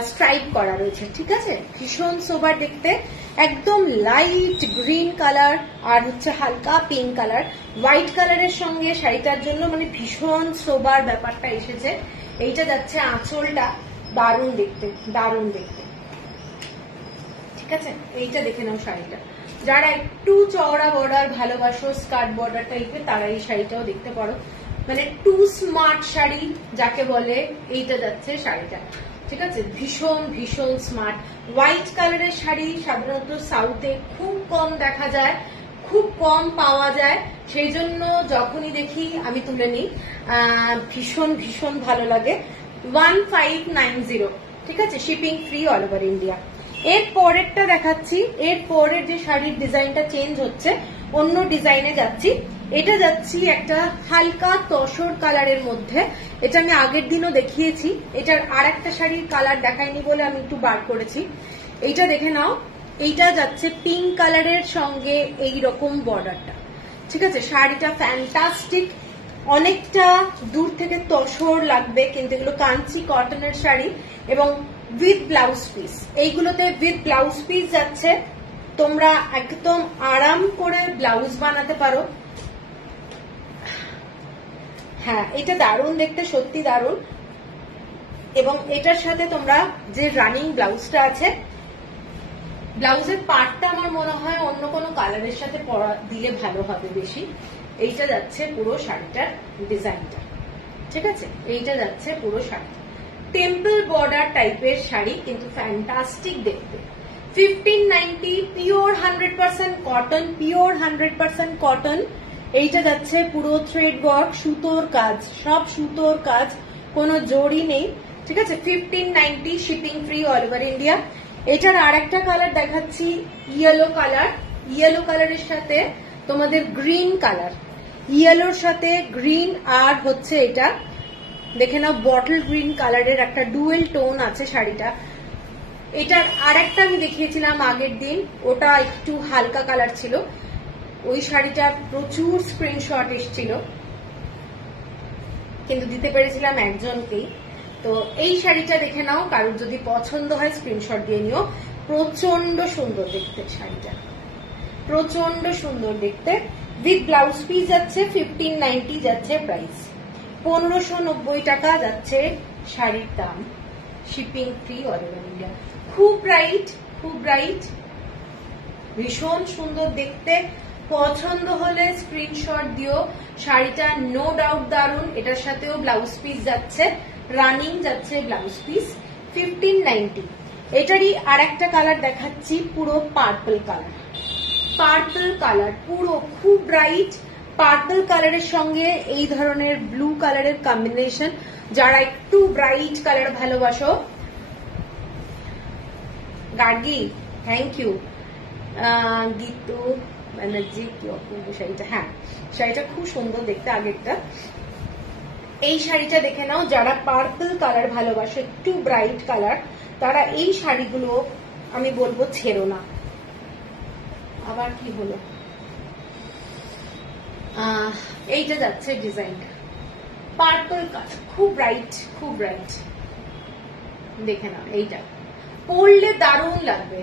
স্ট্রাইপ করা রয়েছে, ঠিক আছে। ভীষণ সোবার দেখতে, একদম লাইট গ্রিন কালার আর হচ্ছে হালকা পিঙ্ক কালার। হোয়াইট কালারের সঙ্গে শাড়িটার জন্য মানে ভীষণ সোবার ব্যাপারটা এসেছে। এইটা যাচ্ছে আঁচলটা, দারুণ দেখতে, দারুণ দেখতে, ঠিক আছে। এইটা দেখে নাও শাড়িটা। যারা একটু চওড়া বর্ডার ভালোবাসো, স্কার্ট বর্ডার টাইপের, তারা এই শাড়িটাও দেখতে পারো। মানে টু স্মার্ট শাড়ি যাকে বলে, এইটা যাচ্ছে শাড়িটা, ঠিক আছে। ভীষণ ভীষণ স্মার্ট। হোয়াইট কালারের শাড়ি সাধারণত সাউথে খুব কম দেখা যায়, খুব কম পাওয়া যায়, সেই জন্য যখনই দেখি আমি তুলে নিই। ভীষণ ভীষণ ভালো লাগে। 1590, ঠিক আছে, shipping free all over India. এর পরেরটা দেখাচ্ছি। এর পরের যে শাড়ির ডিজাইনটা চেঞ্জ হচ্ছে, অন্য ডিজাইনে যাচ্ছি। এটা যাচ্ছি একটা হালকা তসর কালারের মধ্যে। এটা আমি আগের দিনও দেখিয়েছি। এটার আর একটা শাড়ির কালার দেখাইনি বলে আমি একটু বার করেছি। এইটা দেখে নাও, এইটা যাচ্ছে পিঙ্ক কালারের সঙ্গে এই রকম বর্ডারটা, ঠিক আছে। শাড়িটা ফ্যান্টাস্টিক, অনেকটা দূর থেকে তসর লাগবে, কিন্তু এগুলো কাঞ্চি কটনের শাড়ি এবং উইথ ব্লাউজ পিস। এইগুলোতে উইথ ব্লাউজ পিস যাচ্ছে, তোমরা একদম আরাম করে ব্লাউজ বানাতে পারো। হ্যাঁ, এটা দারুণ দেখতে, সত্যি দারুণ। এবং এটার সাথে তোমরা যে রানিং ব্লাউজটা আছে, ব্লাউজের পার্টটা আমার মনে হয় অন্য কোনো কালারের সাথে পরা দিলে ভালো হবে বেশি। এইটা যাচ্ছে পুরো শাড়িটার ডিজাইনটা, ঠিক আছে। এইটা যাচ্ছে পুরো শাড়ি, টেম্পল বর্ডার টাইপের শাড়ি, কিন্তু ফ্যান্টাস্টিক দেখতে। 1590, পিওর 100% কটন, পিওর 100% কটন। এইটা যাচ্ছে পুরো থ্রেড ওয়ার্ক, সুতোর কাজ, সব সুতোর কাজ, কোনো জড়ি নেই, ঠিক আছে। 1590, shipping free all over India. এটার আর একটা কালার দেখাচ্ছি, ইয়েলো কালার। ইয়েলো কালারের সাথে তোমাদের গ্রিন কালার, ইয়েলোর সাথে গ্রিন, আর হচ্ছে এটা দেখে নাও বটল গ্রিন কালারের একটা ডুয়েল টোন আছে শাড়িটা। এটার আর একটা আমি দেখিয়েছিলাম আগের দিন, ওটা একটু হালকা কালার ছিল। ওই শাড়িটার প্রচুর স্ক্রিনশট এসেছিল, কিন্তু দিতে পেরেছিলাম একজনকেই। তো এই শাড়িটা দেখে নাও, কারোর যদি পছন্দ হয় স্ক্রিনশট দিয়ে নিও। প্রচন্ড সুন্দর দেখতে শাড়িটা, প্রচন্ড সুন্দর দেখতে। উইথ ব্লাউজ পিস যাচ্ছে 1590 যাচ্ছে প্রাইস, 1590 টাকা যাচ্ছে শাড়ির দাম, shipping free all over India. খুব ব্রাইট, খুব ব্রাইট, ভীষণ সুন্দর দেখতে। পছন্দ হলে স্ক্রিনশট দিও। শাড়িটা নো ডাউট দারুন। এটার সাথেও ব্লাউজ পিস যাচ্ছে, রানিং যাচ্ছে ব্লাউজ পিস, 1590। এটারই আর একটা কালার দেখাচ্ছি, পুরো পার্পল কালার। পার্পল কালার পুরো খুব ব্রাইট, পার্পল কালারের সঙ্গে এই ধরনের ব্লু কালারের কম্বিনেশন। যারা একটু ব্রাইট কালার ভালোবাসো, গার্গি থ্যাংক ইউ, গীতু ব্যানার্জি, কি অপূর্ব শাড়িটা। হ্যাঁ, শাড়িটা খুব সুন্দর দেখতে আগেরটা। এই শাড়িটা দেখে নাও, যারা পার্পল কালার ভালোবাসো, একটু ব্রাইট কালার, তারা এই শাড়িগুলো আমি বলবো ছেড়ো না। আবার কি হলো, এইটা যাচ্ছে ডিজাইনটা, পার্পল কালার, খুব ব্রাইট, খুব ব্রাইট। দেখে নাও, এইটা পরলে দারুণ লাগবে,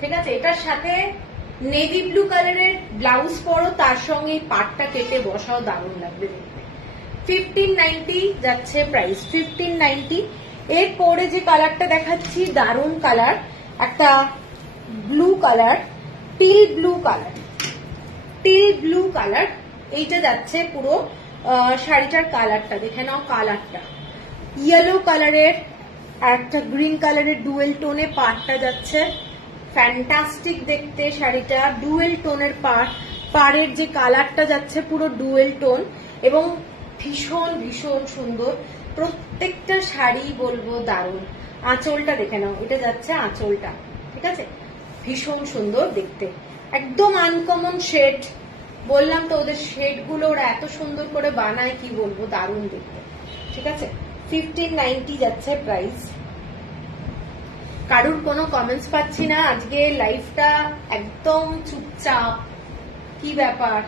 ঠিক আছে। এটার সাথে নেভি ব্লু কালারের ব্লাউজ পরো, তার সঙ্গে পাটটা কেটে বসাও, দারুণ লাগবে দেখতে। 1590 যাচ্ছে প্রাইস, 1590। এরপরে যে কালারটা দেখাচ্ছি দারুণ কালার, একটা blue colour, teal blue colour, teal blue colour. এইটা যাচ্ছে পুরো শাড়িটার কালারটা দেখে নাও, কালারটা ইয়েলো কালারের একটা গ্রিন কালারের ডুয়েল টোনে পাড়টা যাচ্ছে, ফ্যান্টাস্টিক দেখতে শাড়িটা, ডুয়েল টোনের পাড়ের যে কালারটা যাচ্ছে পুরো ডুয়েল টোন এবং ভীষণ ভীষণ সুন্দর। প্রত্যেকটা শাড়ি বলবো দারুণ। আঁচলটা দেখে নাও, এটা যাচ্ছে আঁচলটা, ঠিক আছে, ভীষণ সুন্দর দেখতে, একদম আনকমন শেড। বললাম তো ওদের শেড গুলো ওরা এত সুন্দর করে বানায়, কি বলবো, দারুণ দেখতে, ঠিক আছে। 1590 যাচ্ছে প্রাইস। কারুর কোনো কমেন্টস পাচ্ছি না আজকে, লাইফটা একদম চুপচাপ, কি ব্যাপার।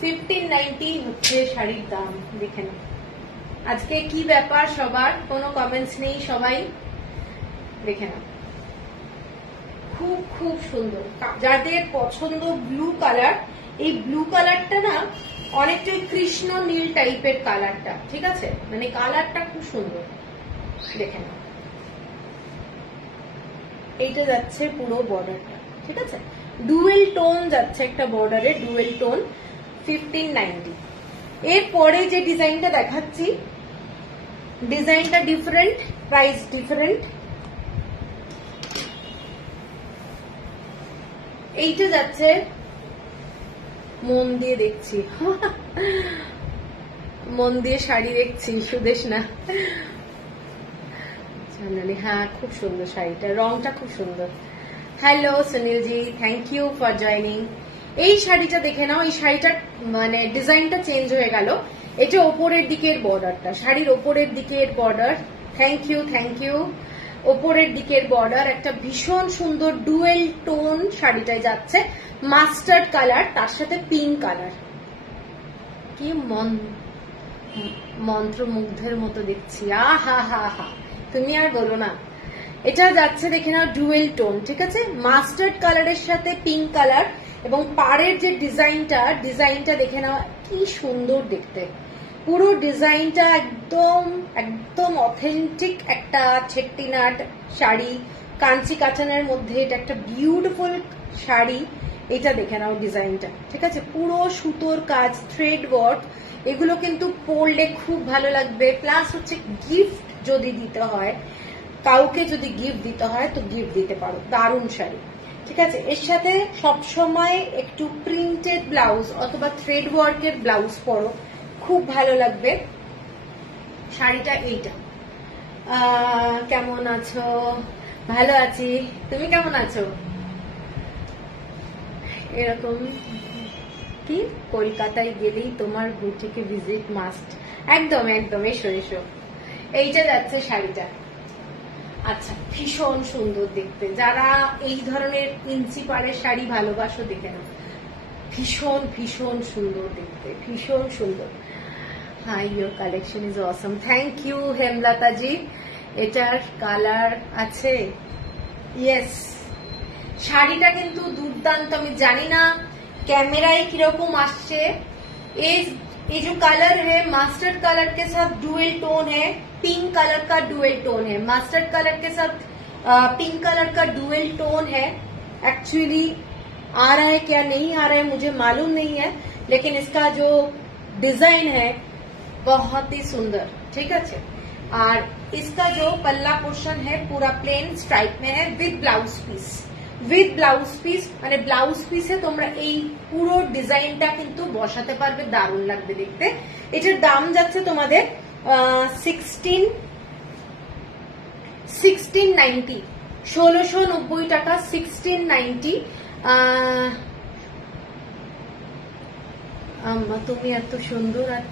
1590 হচ্ছে শাড়ির দাম, দেখে নাও। আজকে কি ব্যাপার, সবার কোনো কমেন্টস নেই, সবাই দেখে নাও। খুব খুব সুন্দর, যাদের পছন্দ ব্লু কালার, এই ব্লু কালারটা না অনেকটা কৃষ্ণ নীল টাইপের কালারটা, ঠিক আছে, মানে কালারটা খুব সুন্দর, দেখে নাও। এইটা যাচ্ছে পুরো বর্ডারটা, ঠিক আছে, ডুয়েল টোন যাচ্ছে একটা বর্ডারে, ডুয়েল টোন, 1590। এরপরে যে ডিজাইনটা দেখাচ্ছি, ডিজাইনটা ডিফারেন্ট, প্রাইস ডিফারেন্ট। এইটা যাচ্ছে, মন দিয়ে দেখছি মন দিয়ে শাড়ি দেখছি, সুদেশ না, হ্যাঁ খুব সুন্দর শাড়িটা, রংটা খুব সুন্দর। Hello Sunil ji, thank you for joining. এই শাড়িটা দেখে নাও, এই শাড়িটার মানে ডিজাইনটা চেঞ্জ হয়ে গেল। এটা ওপরের দিকের বর্ডারটা, শাড়ির ওপরের দিকের border, thank you thank you. ওপরের দিকের বর্ডার, একটা ভীষণ সুন্দর ডুয়েল টোন শাড়িটায় যাচ্ছে, মাস্টার্ড কালার, তার সাথে পিঙ্ক কালার, কি মন্ত্রমুগ্ধের মতো দেখছি, আহা হা হা, তুমি আর বলো না। এটা যাচ্ছে দেখে নাও ডুয়েল টোন, ঠিক আছে, মাস্টার্ড কালারের সাথে পিঙ্ক কালার, এবং পাড়ের যে ডিজাইনটা দেখে নাও, কি সুন্দর দেখতে। পুরো ডিজাইনটা একদম একদম অথেন্টিক একটা চেট্টিনাট শাড়ি, কাঞ্চি কাটানের মধ্যে, এটা একটা বিউটিফুল শাড়ি। এটা দেখে নাও ডিজাইনটা, ঠিক আছে, পুরো সুতোর কাজ, থ্রেড ওয়ার্ক, এগুলো কিন্তু পরলে খুব ভালো লাগবে। প্লাস হচ্ছে গিফট যদি দিতে হয়, কাউকে যদি গিফট দিতে হয় তো গিফট দিতে পারো, দারুণ শাড়ি, ঠিক আছে। এর সাথে সবসময় একটু প্রিন্টেড ব্লাউজ অথবা থ্রেড ওয়ার্কের ব্লাউজ পরো, খুব ভালো লাগবে শাড়িটা। এইটা কেমন আছো? ভালো আছি, তুমি কেমন আছো? এরকম কি, কলকাতায় গেলেই তোমার বুটিকে ভিজিট মাস্ট, একদম একদম, এসো এসো। এইটা যাচ্ছে শাড়িটা, আচ্ছা, ভীষণ সুন্দর দেখতে। যারা এই ধরনের ইঞ্চি পাড়ের শাড়ি ভালোবাসো, দেখে নাও, ভীষণ ভীষণ সুন্দর দেখতে, ভীষণ সুন্দর। Hi, your collection is awesome, thank you Hemlata ji. এটার কালার আছে, ইয়েস, শাড়িটা কিন্তু দুর্দান্ত। আমি জানি না कैमराय किरकम आसছে। ये जो कलर है मस्टर्ड कलर के साथ डुअल टोन है, पिंक कलर का डुअल टोन है, मस्टर्ड कलर के साथ पिंक कलर का डुअल टोन है। एक्चुअली आ रहा है क्या नहीं आ रहा है मुझे मालूम नहीं है, लेकिन इसका जो डिजाइन है बहुत ही सुंदर, ठीक है। और इसका जो पल्ला पोर्शन है पूरा प्लेन स्ट्राइप में है with blouse piece, with blouse piece, মানে ব্লাউজ পিসে তোমরা এই পুরো ডিজাইনটা কিন্তু বসাতে পারবে, দারুণ লাগবে দেখতে। এটার দাম যাচ্ছে তোমাদের 1690, 1690 টাকা, 1690। তুমি এত সুন্দর আর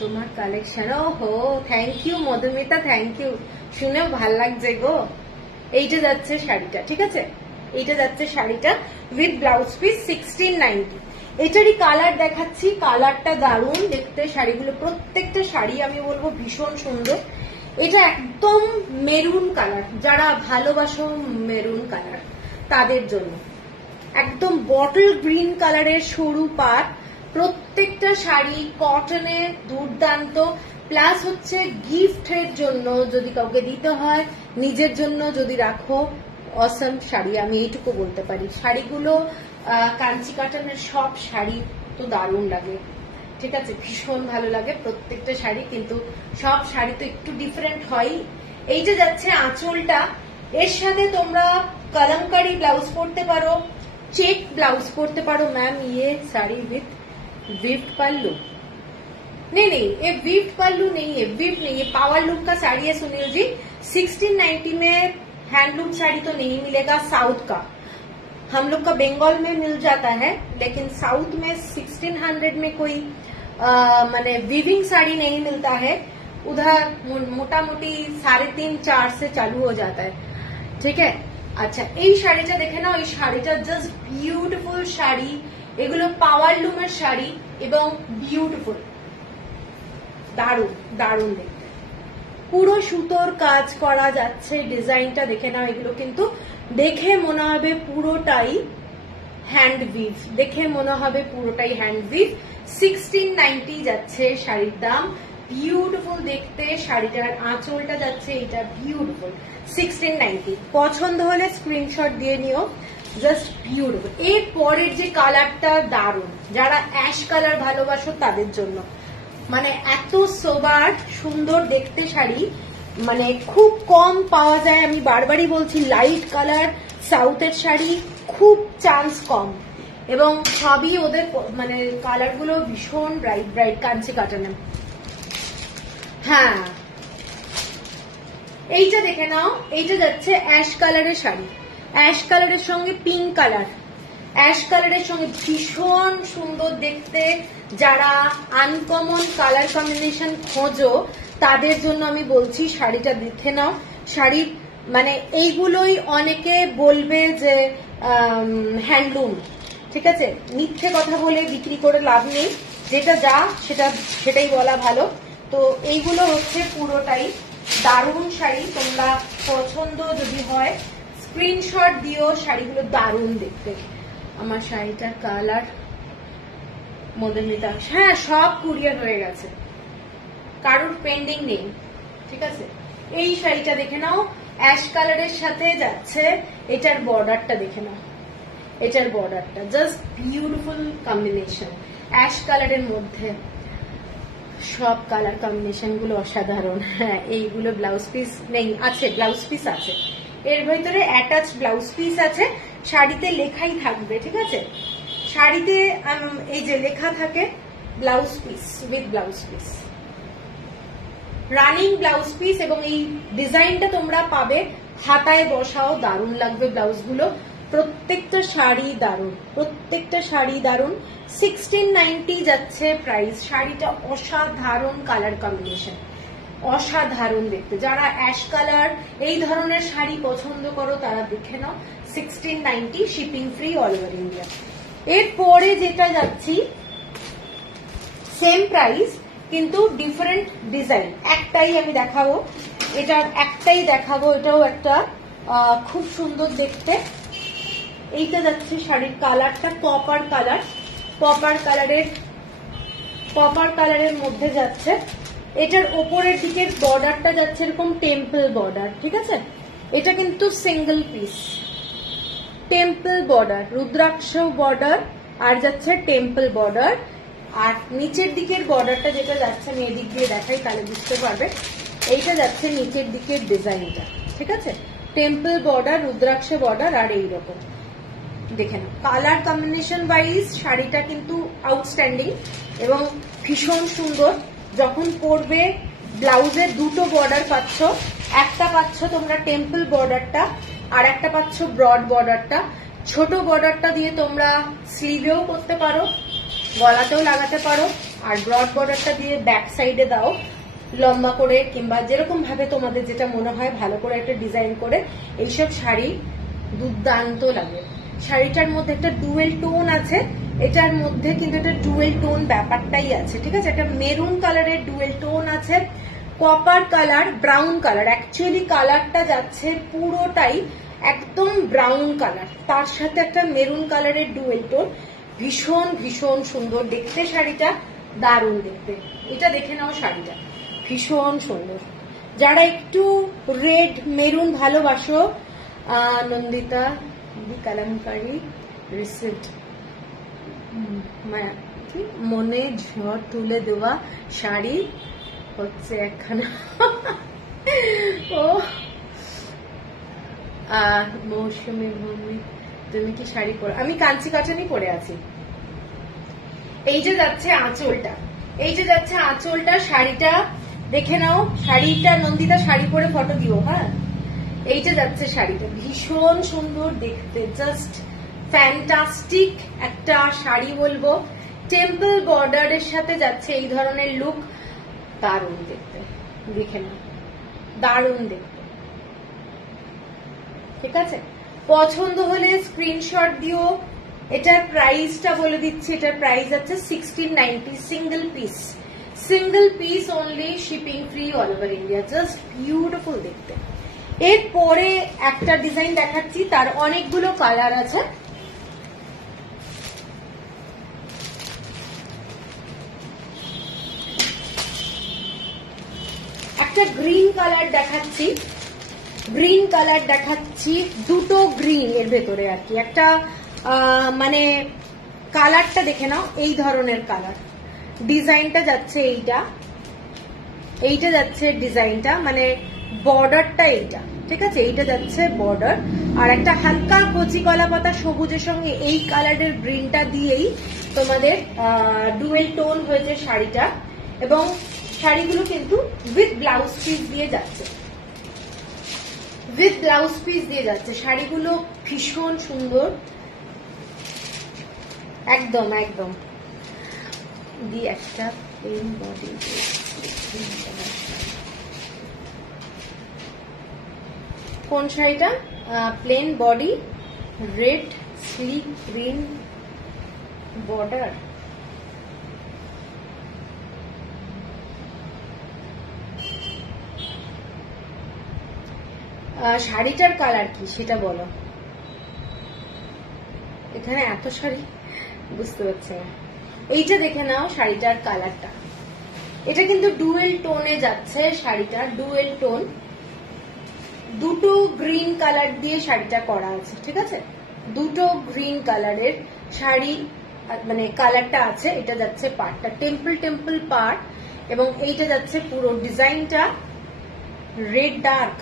তোমার কালেকশন, ওহো thank you Madhumita, thank you, শুনেও ভাল লাগছে গো। এইটা যাচ্ছে শাড়িটা, ঠিক আছে, এইটা যাচ্ছে শাড়িটা উইথ ব্লাউজ পিস 1690। এটারই কালার দেখাচ্ছি, কালারটা দারুণ দেখতে। শাড়িগুলো প্রত্যেকটা শাড়ি আমি বলবো ভীষণ সুন্দর। এটা একদম মেরুন কালার, যারা ভালোবাসো মেরুন কালার তাদের জন্য একদম বটল গ্রিন কালারের সরু পাট, প্রত্যেকটা শাড়ি কটনে দুর্দান্ত, প্লাস হচ্ছে গিফটের জন্য যদি কাউকে দিতে হয়, নিজের জন্য যদি রাখো, অসম শাড়ি, আমি এইটুকু বলতে পারি। শাড়িগুলো কাঞ্চি কাটানের সব শাড়ি তো দারুণ লাগে, ঠিক আছে, ভীষণ ভালো লাগে প্রত্যেকটা শাড়ি, কিন্তু সব শাড়ি তো একটু ডিফারেন্ট হয়। এই যে যাচ্ছে আঁচলটা, এর সাথে তোমরা কলমকারি ব্লাউজ পরতে পারো, চেক ब्लाउज पड़ते पारो। मैम ये साड़ी विथ विफ्ट पल्लू नहीं ये विफ्ट पल्लू नहीं है, विफ्ट नहीं, ये पावर लुक का साड़ी है सुनील जी। 1690 में हैंडलूम साड़ी तो नहीं मिलेगा, साउथ का हम लोग का बंगाल में मिल जाता है, लेकिन साउथ में 1600 में कोई माने विविंग साड़ी नहीं मिलता है, उधर मोटा मोटी 3.5-4 से चालू हो जाता है, ठीक है। আচ্ছা, এই শাড়িটা দেখে নাও, এই শাড়িটা জাস্ট বিউটিফুল শাড়ি, এগুলো পাওয়ার লুমের শাড়ি এবং বিউটিফুল, দারুণ দারুণ দেখতে, পুরো সুতোর কাজ করা যাচ্ছে, ডিজাইনটা দেখে নাও, এগুলো কিন্তু দেখে মনে হবে পুরোটাই হ্যান্ড উইভ, দেখে মনে হবে পুরোটাই হ্যান্ড উইভ। 1690 যাচ্ছে শাড়ির দাম, বিউটিফুল দেখতে, শাড়িটার আঁচলটা যাচ্ছে, এটা বিউটিফুল 1690। পছন্দ হলে স্ক্রিনশট দিয়ে নিও, জাস্ট বিউটিফুল। এর পরের যে কালারটা দারুণ, যারা অ্যাশ কালার ভালোবাসো তাদের জন্য, মানে এত সোবার সুন্দর দেখতে শাড়ি, মানে খুব কম পাওয়া যায়, আমি বারবারই বলছি লাইট কালার সাউথের শাড়ি খুব চান্স কম, এবং সবই ওদের মানে কালার গুলো ভীষণ ব্রাইট ব্রাইট কাঞ্চি কাটানো। হ্যাঁ, এইটা দেখে নাও, এইটা যাচ্ছে অ্যাশ কালারের শাড়ি, অ্যাশ কালারের সঙ্গে পিঙ্ক কালার, অ্যাশ কালারের সঙ্গে ভীষণ সুন্দর দেখতে, যারা আনকমন কালার কম্বিনেশন খোঁজো তাদের জন্য আমি বলছি শাড়িটা দেখে নাও। শাড়ি মানে এইগুলোই অনেকে বলবে যে হ্যান্ডলুম, ঠিক আছে, মিথ্যে কথা বলে বিক্রি করে লাভ নেই, যেটা যা সেটাই বলা ভালো। তো এইগুলো হচ্ছে পুরোটাই দারুণ শাড়ি, তোমরা পছন্দ যদি হয় স্ক্রিনশট দিও, শাড়িগুলো দারুণ দেখতে। আমার শাড়িটার কালার মধুমিতা, হ্যাঁ সব কুরিয়ার হয়ে গেছে, কারোর পেন্ডিং নেই, ঠিক আছে। এই শাড়িটা দেখে নাও, অ্যাশ কালারের সাথে যাচ্ছে, এটার বর্ডারটা দেখে নাও, এটার বর্ডারটা জাস্ট বিউটিফুল কম্বিনেশন, অ্যাশ কালারের মধ্যে সব কালার কম্বিনেশন গুলো অসাধারণ। হ্যাঁ, এইগুলো ব্লাউজ পিস নেই, আছে ব্লাউজ পিস আছে, এর ভিতরে অ্যাটাচ ব্লাউজ পিস আছে, শাড়িতে লেখাই থাকবে, ঠিক আছে, শাড়িতে এই যে লেখা থাকে blouse piece with blouse piece, running blouse piece, এবং এই ডিজাইনটা তোমরা পাবে হাতায় বসাও, দারুণ লাগবে ব্লাউজ গুলো, প্রত্যেকটা শাড়ি দারুণ, প্রত্যেকটা শাড়ি দারুণ। 1690 যাচ্ছে প্রাইস, শাড়িটা অসাধারণ কালার কম্বিনেশন, অসাধারণ দেখতে, যারা অ্যাশ কালার এই ধরনের শাড়ি পছন্দ করো তারা দেখে নাও, 1690, shipping free all over India. এরপরে যেটা যাচ্ছি সেম প্রাইস কিন্তু ডিফারেন্ট ডিজাইন, একটাই আমি দেখাবো, এটার একটাই দেখাবো, এটাও একটা খুব সুন্দর দেখতে। এইটা যাচ্ছে শাড়ির কালারটা কপার কালার, কপার কালারের মধ্যে যাচ্ছে, এটার ওপরের দিকের বর্ডারটা যাচ্ছে এরকম টেম্পল বর্ডার, ঠিক আছে, এটা কিন্তু single piece, temple border, rudraksha border আর যাচ্ছে টেম্পল বর্ডার, আর নিচের দিকের বর্ডারটা যেটা যাচ্ছে আমি এদিক দিয়ে দেখাই তাহলে বুঝতে পারবে, এইটা যাচ্ছে নিচের দিকের ডিজাইনটা, ঠিক আছে, টেম্পল বর্ডার, রুদ্রাক্ষ বর্ডার, আর এইরকম দেখে নাও। কালার কম্বিনেশন ওয়াইজ শাড়িটা কিন্তু আউটস্ট্যান্ডিং এবং ভীষণ সুন্দর, যখন পরবে ব্লাউজের দুটো বর্ডার পাচ্ছ, একটা পাচ্ছ তোমরা টেম্পল বর্ডারটা আর একটা পাচ্ছ ব্রড বর্ডারটা, ছোট বর্ডারটা দিয়ে তোমরা স্লিভেও করতে পারো, গলাতেও লাগাতে পারো, আর ব্রড বর্ডারটা দিয়ে ব্যাক সাইডে দাও লম্বা করে, কিংবা যেরকম ভাবে তোমাদের যেটা মনে হয় ভালো করে একটা ডিজাইন করে, এইসব শাড়ি দুর্দান্ত লাগে। শাড়িটার মধ্যে একটা ডুয়েল টোন আছে, এটার মধ্যে কিন্তু একটা ডুয়েল টোন ব্যাপারটাই আছে, ঠিক আছে, একটা মেরুন কালারের ডুয়েল টোন আছে, copper colour, brown colour, actually কালারটা যাচ্ছে পুরোটাই একদম ব্রাউন কালার, তার সাথে একটা মেরুন কালারের ডুয়েল টোন। ভীষণ ভীষণ সুন্দর দেখতে শাড়িটা, দারুণ দেখতে। এটা দেখে নাও, শাড়িটা ভীষণ সুন্দর। যারা একটু রেড মেরুন ভালোবাসো, নন্দিতা কালামকারী রিসিপ্ট মনে ঝড় তুলে দেওয়া শাড়ি হচ্ছে একখানা। ও মৌসুমী ভূমি, তুমি কি শাড়ি পরে? আমি কাঞ্চি কাটানি পরে আছি। এই যে যাচ্ছে আঁচলটা, এই যে যাচ্ছে আঁচলটা, শাড়িটা দেখে নাও। শাড়িটা নন্দিতা শাড়ি পরে ফটো দিও। হ্যাঁ, এই যে যাচ্ছে শাড়িটা, ভীষণ সুন্দর দেখতে, জাস্ট ফ্যান্টাস্টিক একটা শাড়ি বলবো। টেম্পল বর্ডারের সাথে যাচ্ছে এই ধরনের লুক, দারুণ দেখতে, দেখে নাও, দারুণ দেখতে। ঠিক আছে, পছন্দ হলে স্ক্রিনশট দিও। এটার প্রাইসটা বলে দিচ্ছি, এটার প্রাইস আছে 1690 single piece, single piece only, shipping free all over India. Just beautiful দেখতে। এরপরে একটা ডিজাইন দেখাচ্ছি, তার অনেকগুলো কালার আছে। একটা গ্রিন কালার দেখাচ্ছি, গ্রিন কালার দেখাচ্ছি, দুটো গ্রিন এর ভেতরে আর কি। একটা মানে কালারটা দেখে নাও, এই ধরনের কালার, ডিজাইনটা যাচ্ছে এইটা, এইটা যাচ্ছে ডিজাইনটা, মানে বর্ডারটা এইটা। ঠিক আছে, এইটা যাচ্ছে বর্ডার, আর একটা হালকা কচি কলা পাতা সবুজের সঙ্গে এই কালারের গ্রিনটা দিয়েই তোমাদের ডুয়েল টোন হয়েছে শাড়িটা। এবং শাড়িগুলো কিন্তু উইথ ব্লাউজ পিস দিয়ে যাচ্ছে, উইথ ব্লাউজ পিস দিয়ে যাচ্ছে। শাড়িগুলো ভীষণ সুন্দর, একদম একদম। দি একটা প্লেন বডি, কোন শাড়িটা? Plane body, red slick green border. শাড়িটার কালার কি সেটা বলো। এখানে এত শাড়ি বুঝতে পারছি না। এইটা দেখে নাও শাড়িটার কালারটা, এটা কিন্তু ডুয়েল টোনে যাচ্ছে শাড়িটা, ডুয়েল টোন, দুটো গ্রিন কালার দিয়ে শাড়িটা করা আছে। ঠিক আছে, দুটো গ্রিন কালারের শাড়ি মানে কালারটা আছে। এটা যাচ্ছে পার্টটা টেম্পল টেম্পল পার্ট, এবং এইটা যাচ্ছে পুরো ডিজাইনটা রেড ডার্ক।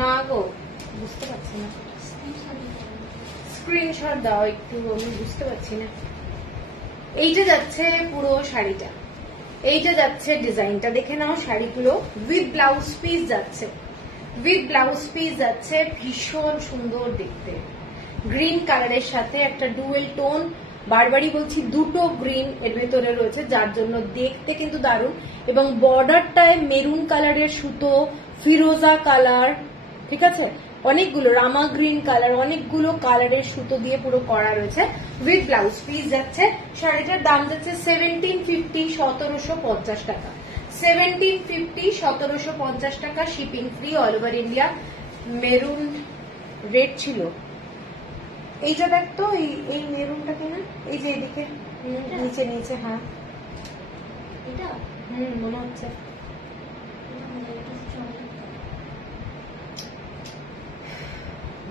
না গো, বুঝতে পারছি না, স্ক্রিনশট দাও একটু, আমি বুঝতে পারছি না। এইটা যাচ্ছে পুরো শাড়িটা, এইটা যাচ্ছে ডিজাইনটা, দেখে নাও। শাড়িগুলো উইথ ব্লাউজ পিস যাচ্ছে, উইথ ব্লাউজ পিস যাচ্ছে, ভীষণ সুন্দর দেখতে। গ্রিন কালারের সাথে একটা ডুয়েল টোন, বারবারই বলছি দুটো গ্রিন এর ভেতরে রয়েছে, যার জন্য দেখতে কিন্তু দারুণ। এবং বর্ডারটায় মেরুন কালারের সুতো, ফিরোজা কালার, ঠিক আছে, অনেকগুলো রামা গ্রিন কালার, অনেকগুলো কালারের সুতো দিয়ে পুরো করা রয়েছে, উইথ ব্লাউজ পিস যাচ্ছে। শাড়িটার দাম যাচ্ছে 1750, 1750 টাকা, 1750, 1750 টাকা, shipping free all over India. Maroon red ছিল, এইটা দেখতো, এই মেরুনটা কিনা, এই যে এদিকে নিচে নিচে, হ্যাঁ এটা মনে হচ্ছে।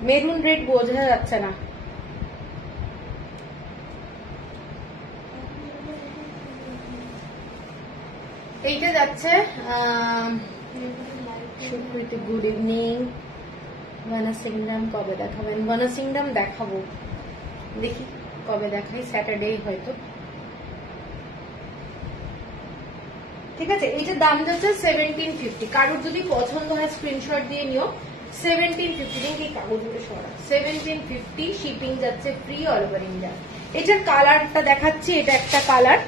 মেরুন রেড বোঝা যাচ্ছে না। এইটা যাচ্ছে সুপ্রীতি, গুড ইভিনিং। বানা সিংডাম কবে দেখাবেন? বানা সিংডাম দেখাবো, দেখি কবে দেখাই, স্যাটারডে হয়তো। ঠিক আছে, এইটার দাম যাচ্ছে 1750। কারোর যদি পছন্দ হয় স্ক্রিনশট দিয়ে নিও। 1750 দেখি কাগজগুলো সরা, 1750, শিপিং যাচ্ছে ফ্রি অল ওভার ইন্ডিয়া। এটার কালারটা দেখাচ্ছি, এটা একটা কালার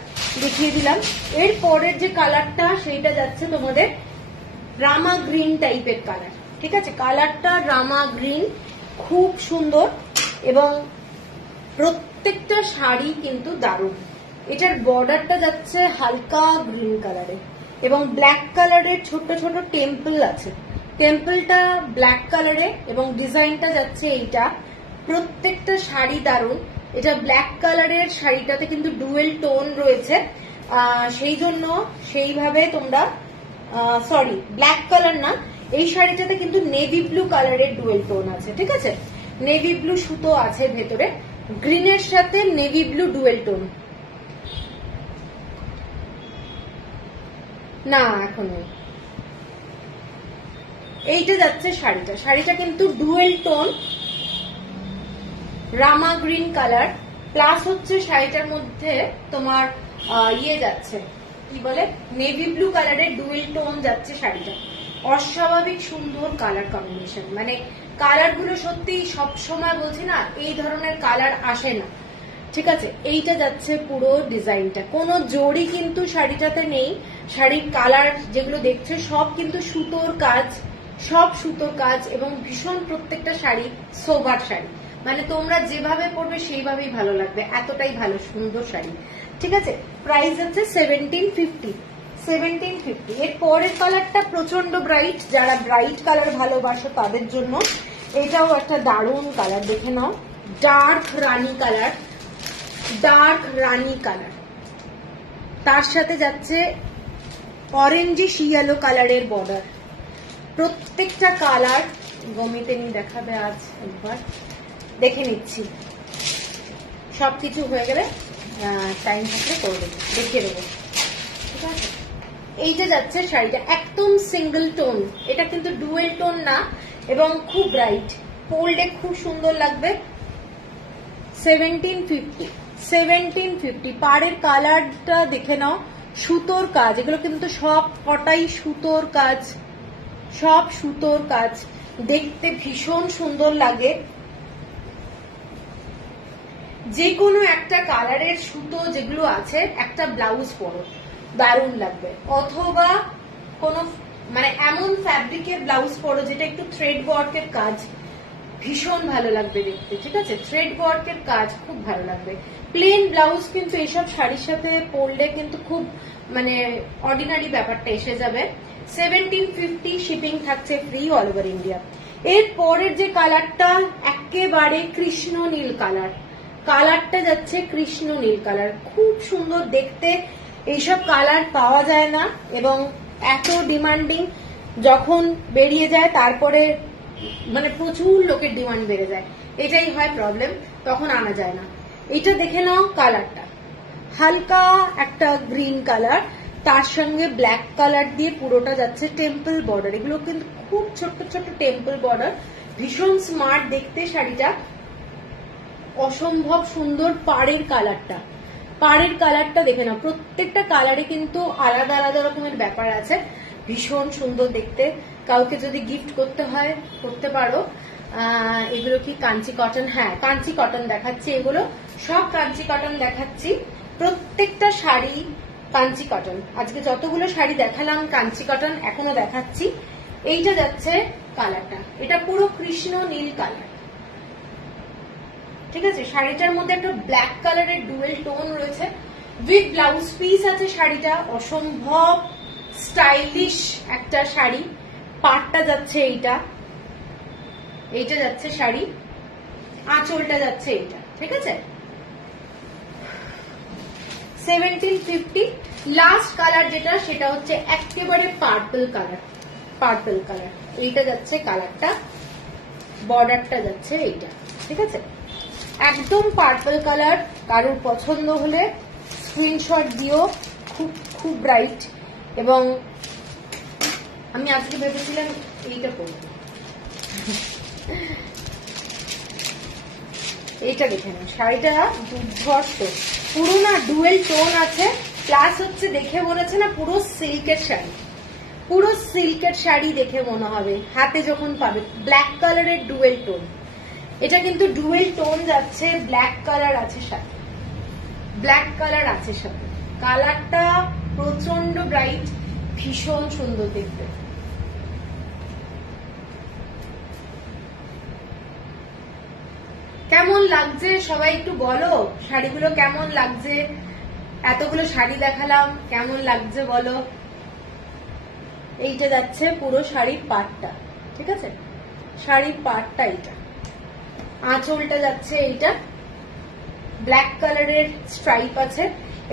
দেখিয়ে দিলাম। এর পরের যে কালারটা সেইটা যাচ্ছে তোমাদের রামা গ্রিন টাইপের কালার, ঠিক আছে, কালারটা রামা গ্রিন, খুব সুন্দর এবং প্রত্যেকটা শাড়ি কিন্তু দারুণ। এটার বর্ডারটা যাচ্ছে হালকা গ্রিন কালারে এবং ব্ল্যাক কালারের ছোট ছোট টেম্পল আছে, টেম্পলটা ব্ল্যাক কালারে এবং ডিজাইনটা যাচ্ছে এইটা। প্রত্যেকটা শাড়ি দারুণ। এটা ব্ল্যাক কালারের শাড়িটাতে কিন্তু ডুয়েল টোন রয়েছে, সেই জন্য সেইভাবে তোমরা, সরি ব্ল্যাক কালার না, এই শাড়িটাতে কিন্তু নেভি ব্লু কালারের ডুয়েল টোন আছে। ঠিক আছে, নেভি ব্লু সুতো আছে ভেতরে, গ্রিনের সাথে নেভি ব্লু ডুয়েল টোন। না এখন নেই। এইটা যাচ্ছে শাড়িটা, শাড়িটা কিন্তু ডুয়েল টোন রামা গ্রিন কালার, প্লাস হচ্ছে শাড়িটার মধ্যে তোমার ইয়ে যাচ্ছে, কি বলে, নেভি ব্লু কালারের ডুয়েল টোন যাচ্ছে শাড়িটা। অস্বাভাবিক সুন্দর কালার কম্বিনেশন, মানে কালার গুলো সত্যি সবসময় বলছি না এই ধরনের কালার আসে না। ঠিক আছে, এইটা যাচ্ছে পুরো ডিজাইনটা, কোনো জড়ি কিন্তু শাড়িটাতে নেই। শাড়ির কালার যেগুলো দেখছে সব কিন্তু সুতোর কাজ, সব সুতোর কাজ এবং ভীষণ প্রত্যেকটা শাড়ি সোবার শাড়ি, মানে তোমরা যেভাবে পরবে সেইভাবেই ভালো লাগবে, এতটাই ভালো সুন্দর শাড়ি। ঠিক আছে, প্রাইস আছে 1750। 1750। এর পরের কালারটা প্রচন্ড ব্রাইট, যারা ব্রাইট কালার ভালোবাসো তাদের জন্য এটাও একটা দারুণ কালার, দেখে নাও, ডার্ক রানী কালার, ডার্ক রানী কালার, তার সাথে যাচ্ছে অরেঞ্জিশ ইয়েলো কালারের বর্ডার। প্রত্যেকটা কালার গমিতে নিয়ে দেখাবে আজ, একবার দেখে নিচ্ছি, সবকিছু হয়ে গেলে টাইম থাকলে করে দেবো, দেখিয়ে দেবো। ঠিক আছে, এইটা যাচ্ছে শাড়িটা একদম সিঙ্গেল টোন, এটা কিন্তু ডুয়েল টোন না এবং খুব ব্রাইট, পরলে খুব সুন্দর লাগবে। 1750। 1750। পাড়ের কালারটা দেখে নাও, সুতোর কাজ, এগুলো কিন্তু সব কটাই সুতোর কাজ, সব সুতোর কাজ, দেখতে ভীষণ সুন্দর লাগে। যে কোনো একটা কালারের সুতো যেগুলো আছে একটা ব্লাউজ পরো, দারুণ লাগবে, অথবা কোনো মানে এমন ফ্যাব্রিকের ব্লাউজ পরো যেটা একটু থ্রেড ওয়ার্কের কাজ, ভীষণ ভালো লাগবে দেখতে। ঠিক আছে, থ্রেড ওয়ার্কের কাজ খুব ভালো লাগবে। প্লেন ব্লাউজ কিন্তু এইসব শাড়ির সাথে পরলে কিন্তু খুব মানে অর্ডিনারি ব্যাপারটা এসে যাবে। 1750, শিপিং থাকছে ফ্রি অল ওভার ইন্ডিয়া। এর পরের যে কালারটা একেবারে কৃষ্ণ নীল কালার, কালারটা যাচ্ছে কৃষ্ণ নীল কালার, খুব সুন্দর দেখতে, এইসব কালার পাওয়া যায় না এবং এত ডিমান্ডিং, যখন বেরিয়ে যায় তারপরে মানে প্রচুর লোকের ডিমান্ড বেড়ে যায়, এটাই হয় প্রবলেম, তখন আনা যায় না। এটা দেখে নাও, কালারটা হালকা একটা গ্রিন কালার, তার সঙ্গে ব্ল্যাক কালার দিয়ে পুরোটা যাচ্ছে টেম্পল বর্ডার, এগুলো কিন্তু খুব ছোট্ট ছোট্ট টেম্পল বর্ডার, ভীষণ স্মার্ট দেখতে শাড়িটা, অসম্ভব সুন্দর। পাড়ের কালারটা, পাড়ের কালারটা দেখে নাও, প্রত্যেকটা কালারে কিন্তু আলাদা আলাদা রকমের ব্যাপার আছে, ভীষণ সুন্দর দেখতে। কাউকে যদি গিফট করতে হয় করতে পারো। এগুলো কি কাঞ্চি কটন? হ্যাঁ, কাঞ্চি কটন দেখাচ্ছি, এগুলো সব কাঞ্চি কটন দেখাচ্ছি, প্রত্যেকটা শাড়ি কাঞ্চি কটন। আজকে যতগুলো শাড়ি দেখালাম কাঞ্চি কটন, এখনো দেখাচ্ছি। এইটা যাচ্ছে কালারটা, এটা পুরো কৃষ্ণ নীল কালার। ঠিক আছে, শাড়িটার মধ্যে একটা ব্ল্যাক কালারের ডুয়েল টোন রয়েছে, উইথ ব্লাউজ পিস আছে শাড়িটা, অসম্ভব স্টাইলিশ একটা শাড়ি। পাটটা যাচ্ছে এইটা, এইটা যাচ্ছে শাড়ি, আঁচলটা যাচ্ছে এইটা। ঠিক আছে, 1750। লাস্ট কালার যেটা, সেটা হচ্ছে একেবারে পার্পল কালার, পার্পল কালার, এইটা যাচ্ছে কালারটা, বর্ডারটা যাচ্ছে এইটা। ঠিক আছে, একদম পার্পল কালার, কারোর পছন্দ হলে স্ক্রিনশট দিও, খুব খুব ব্রাইট। এবং আমি আজকে ভেবেছিলাম এইটা করবো, এইটা দেখে নিন, শাড়িটা দুর্ধর্ষ, পুরো না ডুয়েল টোন আছে, প্লাস হচ্ছে দেখে মনে হচ্ছে না পুরো সিল্কের শাড়ি, পুরো সিল্কের শাড়ি দেখে মনে হবে হাতে যখন পাবে। ব্ল্যাক কালারের ডুয়েল টোন, এটা কিন্তু ডুয়েল টোন যাচ্ছে, ব্ল্যাক কালার আছে সাথে, ব্ল্যাক কালার আছে সাথে, কালারটা প্রচন্ড ব্রাইট, ভীষণ সুন্দর দেখতে। কেমন লাগছে সবাই একটু বলো, শাড়িগুলো কেমন লাগছে? এতগুলো শাড়ি দেখালাম, কেমন লাগছে বলো। এইটা যাচ্ছে পুরো শাড়ির পাটটা, ঠিক আছে, শাড়ির পাটটা এইটা। আঁচলটা যাচ্ছে এইটা, ব্ল্যাক কালারের স্ট্রাইপ আছে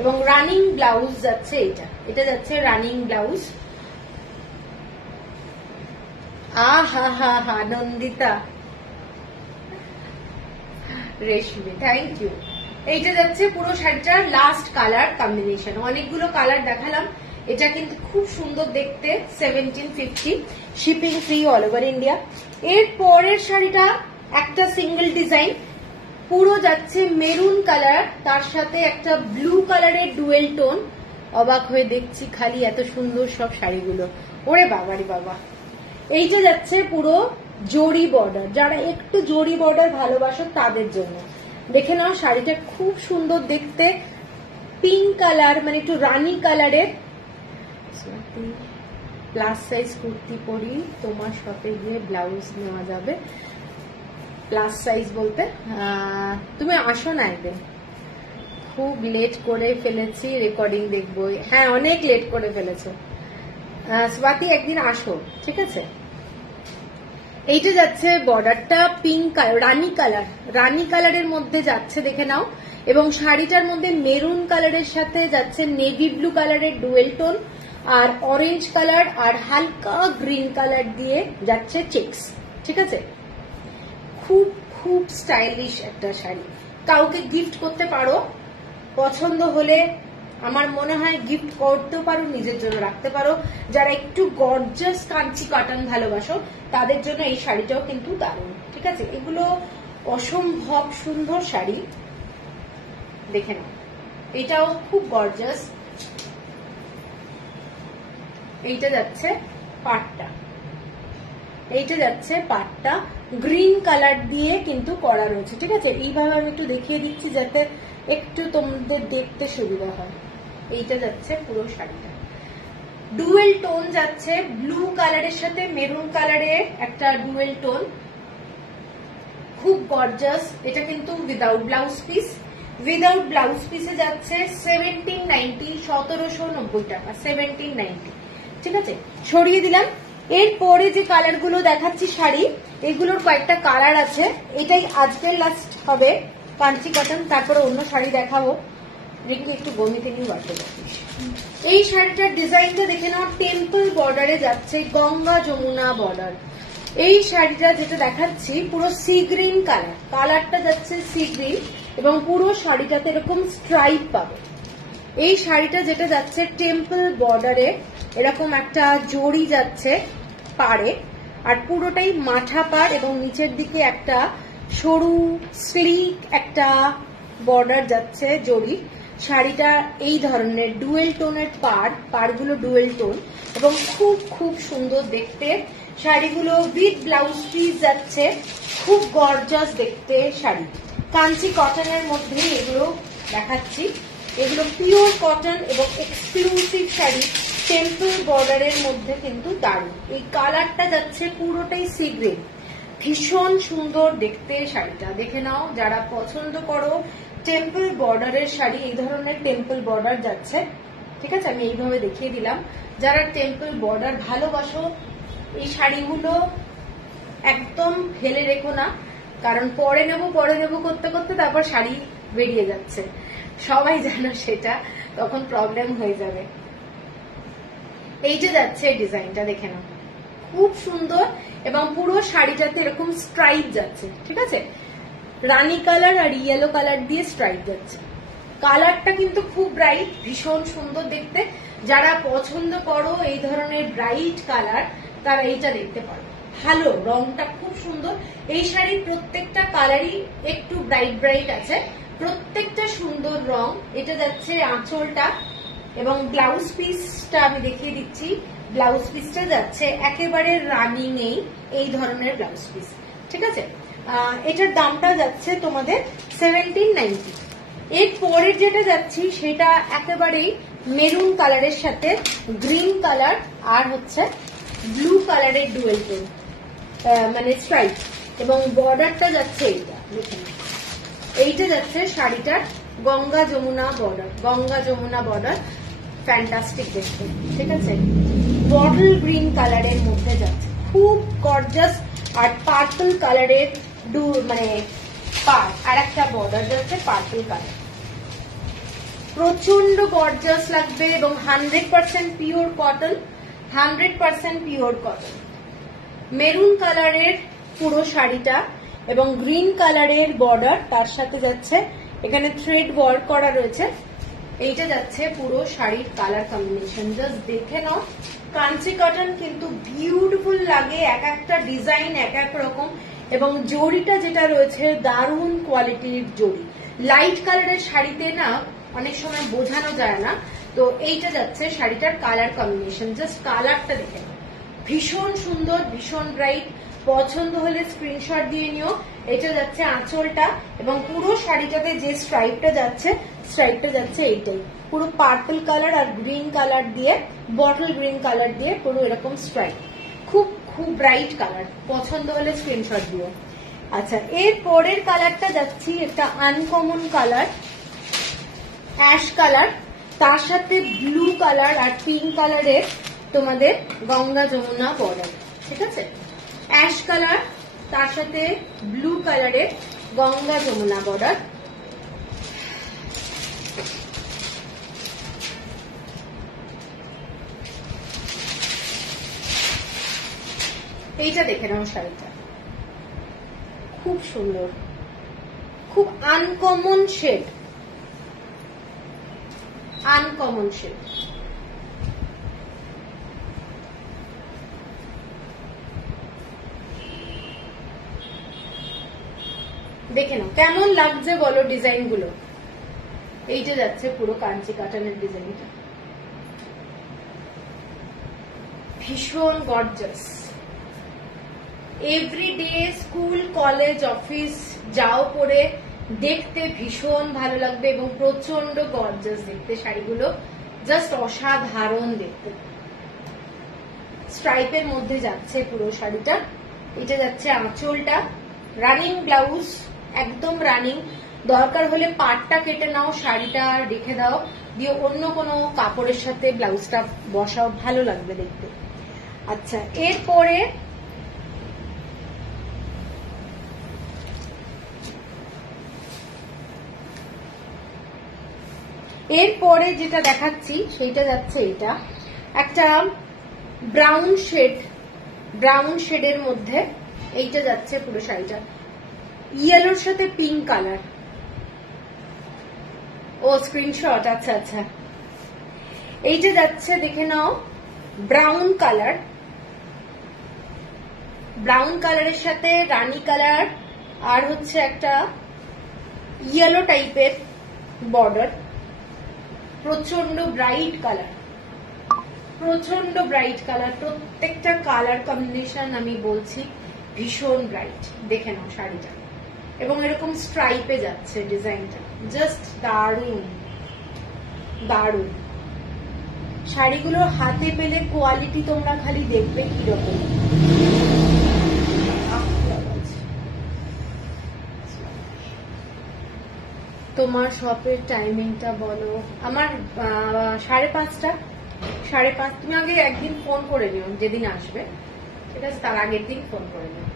এবং রানিং ব্লাউজ যাচ্ছে এইটা, এটা যাচ্ছে রানিং ব্লাউজ। আহা হা হা নন্দিতা, রেশমি, থ্যাংক ইউ। এইটা যাচ্ছে পুরো শাড়িটার লাস্ট কালার কম্বিনেশন। অনেকগুলো কালার দেখালাম, এটা কিন্তু খুব সুন্দর দেখতে। 1750, shipping free all over India. এর পরের শাড়িটা একটা সিঙ্গেল ডিজাইন, পুরো যাচ্ছে মেরুন কালার, তার সাথে একটা ব্লু কালারের ডুয়েল টোন। অবাক হয়ে দেখছি খালি এত সুন্দর সব শাড়িগুলো, ওরে বাবারি বাবা। এইটা যাচ্ছে পুরো জরি বর্ডার, যারা একটু জরি বর্ডার ভালোবাসো তাদের জন্য। দেখে নাও শাড়িটা খুব সুন্দর দেখতে, পিঙ্ক কালার, মানে একটু রানি কালারের। প্লাস সাইজ কুর্তি পরি, তোমার শপে গিয়ে ব্লাউজ নেওয়া যাবে। প্লাস সাইজ বলতে তুমি আসো না একদিন, খুব লেট করে ফেলেছি, রেকর্ডিং দেখবো। হ্যাঁ অনেক লেট করে ফেলেছো স্বাতি, একদিন আসো, ঠিক আছে। এইটা যাচ্ছে বর্ডারটা পিঙ্ক কালার, রানী কালারের মধ্যে যাচ্ছে, দেখে নাও। এবং শাড়িটার মধ্যে মেরুন কালারের সাথে যাচ্ছে নেভি ব্লু কালারের ডুয়েল টোন, আর অরেঞ্জ কালার আর হালকা গ্রিন কালার দিয়ে যাচ্ছে চেক্স, ঠিক আছে। খুব খুব স্টাইলিশ একটা শাড়ি, কাউকে গিফট করতে পারো, পছন্দ হলে আমার মনে হয় গিফট করতেও পারো, নিজের জন্য রাখতে পারো। যারা একটু গর্জাস কাঞ্চি কটন ভালোবাসো তাদের জন্য এই শাড়িটাও কিন্তু দারুণ, ঠিক আছে। এগুলো অসম্ভব সুন্দর শাড়ি, দেখে নাও। এটাও খুব গর্জাস। এইটা যাচ্ছে পাটটা, এইটা যাচ্ছে পাটটা গ্রিন কালার দিয়ে কিন্তু করা রয়েছে, ঠিক আছে। এইভাবে আমি একটু দেখিয়ে দিচ্ছি যাতে একটু তোমাদের দেখতে সুবিধা হয়। এইটা যাচ্ছে পুরো শাড়িটা, ডুয়েল টোন যাচ্ছে, ব্লু কালারের সাথে মেরুন কালারের একটা ডুয়েল টোন, খুব গর্জাস। এটা কিন্তু without blouse piece, without blouse পিসে যাচ্ছে 1790, 1790 টাকা, 1790, ঠিক আছে। সরিয়ে দিলাম। এরপরে যে কালার গুলো দেখাচ্ছি শাড়ি, এগুলোর কয়েকটা কালার আছে। এটাই আজকের লাস্ট হবে কাঞ্চি কটন, তারপরে অন্য শাড়ি দেখাবো। রিঙ্কি একটু বমি থেকে বাড়তে পারিস। এই শাড়িটার ডিজাইনটা দেখে নাও, টেম্পল বর্ডারে যাচ্ছে, গঙ্গা যমুনা বর্ডার। এই শাড়িটা যেটা দেখাচ্ছি পুরো সি গ্রিন কালার, কালারটা যাচ্ছে সি গ্রিন এবং পুরো শাড়িটাতে এরকম স্ট্রাইপ পাবে। এই শাড়িটা যেটা যাচ্ছে টেম্পল বর্ডারে এরকম একটা জড়ি যাচ্ছে পাড়ে, আর পুরোটাই মাথা পাড় এবং নিচের দিকে একটা সরু স্লিক একটা বর্ডার যাচ্ছে জড়ি। শাড়িটা এই ধরনের ডুয়েল টোনের পাড়গুলো ডুয়েল টোন এবং খুব খুব সুন্দর দেখতে। শাড়িগুলো উইথ ব্লাউজ পিস যাচ্ছে, খুব গর্জাস দেখতে শাড়ি। কাঞ্চি কটনের মধ্যে এগুলো দেখাচ্ছি, এগুলো পিওর কটন এবং এক্সক্লুসিভ শাড়ি, টেম্পল বর্ডারের মধ্যে কিন্তু দারুণ। এই কালারটা যাচ্ছে পুরোটাই সি গ্রিন, ভীষণ সুন্দর দেখতে শাড়িটা, দেখে নাও। যারা পছন্দ করো টেম্পল বর্ডারের শাড়ি, এই ধরনের টেম্পল বর্ডার যাচ্ছে, ঠিক আছে। আমি এইভাবে দেখিয়ে দিলাম। যারা টেম্পল বর্ডার ভালোবাসো এই শাড়িগুলো একদম ফেলে রেখো না, কারণ পরে নেব করতে করতে তারপর শাড়ি বেরিয়ে যাচ্ছে, সবাই জানো সেটা, তখন প্রবলেম হয়ে যাবে। এইটা যাচ্ছে ডিজাইনটা, দেখে নাও, খুব সুন্দর এবং পুরো শাড়িটাতে এরকম স্ট্রাইপ যাচ্ছে, ঠিক আছে। রানী কালার আর ইয়েলো কালার দিয়ে স্ট্রাইপ যাচ্ছে। কালারটা কিন্তু খুব ব্রাইট, ভীষণ সুন্দর দেখতে। যারা পছন্দ করো এই ধরনের ব্রাইট কালার তারা এইটা দেখতে পারো, ভালো, রংটা খুব সুন্দর। এই শাড়ির প্রত্যেকটা কালারই একটু ব্রাইট ব্রাইট আছে, প্রত্যেকটা সুন্দর রং। এটা যাচ্ছে আঁচলটা এবং ব্লাউজ পিসটা আমি দেখিয়ে দিচ্ছি। ব্লাউজ পিসটা যাচ্ছে একেবারে রানিং এই ধরনের ব্লাউজ পিস, ঠিক আছে। এটার দামটা যাচ্ছে তোমাদের 1790। এর পরের যেটা যাচ্ছি সেটা একেবারেই মেরুন কালারের সাথে গ্রিন কালার আর হচ্ছে ব্লু কালারের ডুয়েল টোন, মানে স্ট্রাইপ, এবং বর্ডারটা যাচ্ছে এইটা, দেখুন এইটা যাচ্ছে শাড়িটার Ganga Jamuna border, Ganga Jamuna border, fantastic দেখতে, ঠিক আছে। বটল গ্রিন কালারের মধ্যে যাচ্ছে, খুব গর্জাস। আর পার্পল কালারের মানে আর একটা বর্ডার যাচ্ছে পার্পল কালার, প্রচন্ড গর্জাস লাগবে এবং 100% pure cotton, 100% pure cotton. Maroon কালারের পুরো শাড়িটা এবং গ্রিন কালারের বর্ডার, তার সাথে যাচ্ছে এখানে থ্রেড ওয়ার্ক করা রয়েছে। এইটা যাচ্ছে পুরো শাড়ির কালার কম্বিনেশন, জাস্ট দেখে নাও। কাঞ্চি কটন কিন্তু বিউটিফুল লাগে, এক একটা ডিজাইন এক এক রকম, এবং জড়িটা যেটা রয়েছে দারুণ কোয়ালিটির জড়ি। লাইট কালারের শাড়িতে না অনেক সময় বোঝানো যায় না, তো এইটা যাচ্ছে শাড়িটার কালার কম্বিনেশন, জাস্ট কালারটা দেখে নাও, ভীষণ সুন্দর, ভীষণ ব্রাইট। পছন্দ হলে স্ক্রিনশট দিয়ে নিও। এটা যাচ্ছে আঁচলটা, এবং পুরো শাড়িটাতে যে স্ট্রাইপটা যাচ্ছে এইটাই, পুরো পার্পল কালার আর গ্রিন কালার দিয়ে, বটল গ্রিন কালার দিয়ে পুরো এরকম স্ট্রাইপ, খুব খুব ব্রাইট কালার। পছন্দ হলে স্ক্রিনশট দিও। আচ্ছা, এর পরের কালারটা যাচ্ছি একটা আনকমন কালার, অ্যাশ কালার, তার সাথে ব্লু কালার আর পিঙ্ক কালারের তোমাদের গঙ্গা যমুনা বর্ডার, ঠিক আছে। অ্যাশ কালার তার সাথে ব্লু কালারের গঙ্গা যমুনা বর্ডার। এইটা দেখে নাও, শাড়িটা খুব সুন্দর, খুব আনকমন শেড, আনকমন শেড। দেখে নাও কেমন লাগছে বলো ডিজাইন গুলো। এইটা যাচ্ছে পুরো কাঞ্চি কাটানের ডিজাইনটা, ভীষণ gorgeous. Everyday school college office যাও পরে দেখতে ভীষণ ভালো লাগবে এবং প্রচন্ড গর্জাস দেখতে শাড়িগুলো, জাস্ট অসাধারণ দেখতে। স্ট্রাইপের মধ্যে যাচ্ছে পুরো শাড়িটা। এটা যাচ্ছে আঁচলটা, রানিং ব্লাউজ, একদম রানিং। দরকার হলে পাটটা কেটে নাও, শাড়িটা রেখে দাও, দিয়ে অন্য কোনো কাপড়ের সাথে ব্লাউজটা বসাও, ভালো লাগবে দেখতে। আচ্ছা, এরপরে যেটা দেখাচ্ছি সেইটা যাচ্ছে এটা একটা ব্রাউন শেডের মধ্যে। এইটা যাচ্ছে পুরো শাড়িটা ইয়েলোর সাথে পিঙ্ক কালার। ও স্ক্রিনশট, আচ্ছা আচ্ছা। এইটা যাচ্ছে দেখে নাও ব্রাউন কালারের সাথে রানী কালার আর হচ্ছে একটা ইয়েলো টাইপের বর্ডার। প্রচন্ড ব্রাইট কালার, প্রত্যেকটা কালার কম্বিনেশন আমি বলছি ভীষণ ব্রাইট। দেখে নাও শাড়িটা, এবং এরকম স্ট্রাইপে যাচ্ছে ডিজাইনটা, জাস্ট দারুণ দারুণ। শাড়িগুলো হাতে পেলে কোয়ালিটি তোমরা খালি দেখবে কিরকম। তোমার শপের টাইমিংটা বলো। আমার 5:30। তুমি আগে একদিন ফোন করে নিও যেদিন আসবে, ঠিক আছে, তার আগের দিন ফোন করে নিও।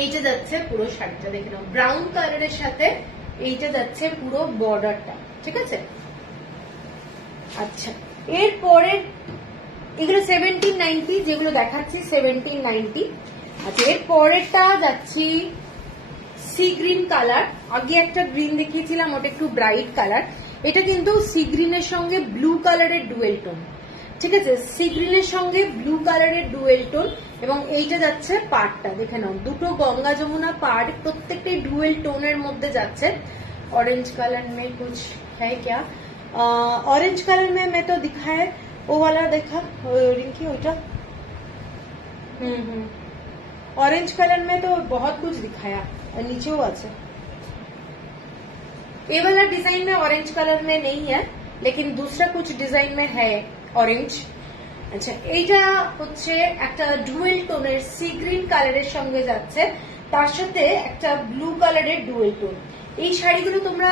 এইটা যাচ্ছে পুরো শাড়িটা, দেখে নাও ব্রাউন কালারের সাথে এইটা যাচ্ছে পুরো বর্ডারটা, ঠিক আছে। আচ্ছা, এরপরে এগুলো 1790, যেগুলো দেখাচ্ছি 1790। আচ্ছা, এর পরেরটা যাচ্ছি সি গ্রিন কালার। আগে একটা গ্রিন দেখিয়েছিলাম, ওটা একটু ব্রাইট কালার। এটা কিন্তু সি গ্রিনের সঙ্গে ব্লু কালারের ডুয়েল টোন, ঠিক আছে, সি গ্রিনের সঙ্গে ব্লু কালারের ডুয়েল টোন। এবং এইটা যাচ্ছে পাড়টা, দেখে নাও দুটো গঙ্গা যমুনা পাড়, প্রত্যেকটাই ডুয়েল টোনের মধ্যে যাচ্ছে। ऑरेंज कलर में कुछ है क्या? ऑरेंज कलर में मैं तो दिखाए वो वाला देखा रिंकी ওইটা। ऑरेंज कलर में तो बहुत कुछ दिखाया, नीचे वो আছে। ये वाला डिजाइन में ऑरेंज कलर में नहीं है, लेकिन दूसरा कुछ डिजाइन में है ऑरेंज। আচ্ছা, এইটা হচ্ছে একটা ডুয়েল টোনের সি গ্রিন কালারের সঙ্গে যাচ্ছে, তার সাথে একটা ব্লু কালারের ডুয়েল টোন। এই শাড়িগুলো তোমরা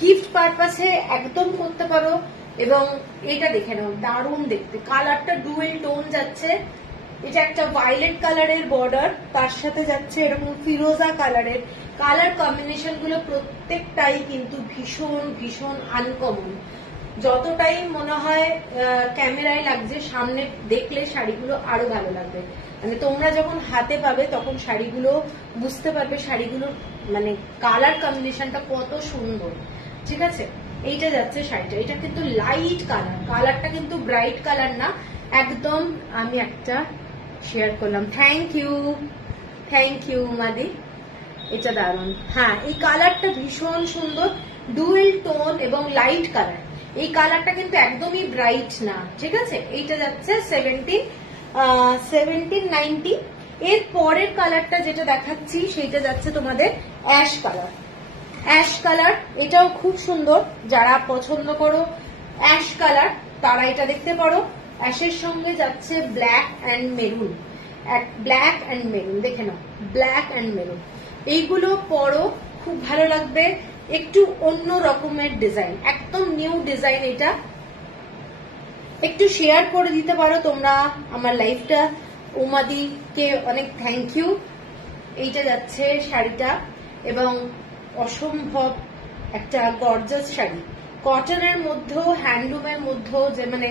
গিফট পারপাসে একদম করতে পারো। এবং এটা দেখে নাও, দারুণ দেখতে, কালারটা ডুয়েল টোন যাচ্ছে। এটা একটা ভায়োলেট কালারের বর্ডার, তার সাথে যাচ্ছে এরকম ফিরোজা কালারের। কালার কম্বিনেশন গুলো প্রত্যেকটাই কিন্তু ভীষণ ভীষণ আনকমন। যতটাই মনে হয় ক্যামেরায় লাগছে, সামনে দেখলে শাড়িগুলো আরো ভালো লাগবে। মানে তোমরা যখন হাতে পাবে তখন শাড়িগুলো বুঝতে পারবে শাড়িগুলোর মানে কালার কম্বিনেশনটা কত সুন্দর। ঠিক আছে, এইটা যাচ্ছে শাড়িটা, এটা কিন্তু লাইট কালার, কালারটা কিন্তু ব্রাইট কালার না একদম। আমি একটা শেয়ার করলাম, থ্যাংক ইউ মাদি, এটা দারুণ। হ্যাঁ, এই কালারটা ভীষণ সুন্দর, ডুয়েল টোন এবং লাইট কালার। এই কালারটা কিন্তু একদমই ব্রাইট না। ঠিক আছে, এইটা যাচ্ছে 1790। এর পরের কালারটা যেটা দেখাচ্ছি সেইটা যাচ্ছে তোমাদের অ্যাশ কালার। অ্যাশ কালার এটাও খুব সুন্দর, যারা পছন্দ করো অ্যাশ কালার তারা এটা দেখতে পারো। অ্যাশের সঙ্গে যাচ্ছে black and maroon, black and maroon, দেখে নাও, ব্ল্যাক অ্যান্ড মেরুন। এইগুলো পরো, খুব ভালো লাগবে। একটু অন্য রকমের ডিজাইন, একদম নিউ ডিজাইন। এটা একটু শেয়ার করে দিতে পারো তোমরা আমার লাইফটা। উমাদিকে অনেক থ্যাংক ইউ। এইটা যাচ্ছে শাড়িটা, এবং অসম্ভব একটা গর্জাস শাড়ি, কটনের মধ্যেও হ্যান্ডলুমের মধ্যেও, যে মানে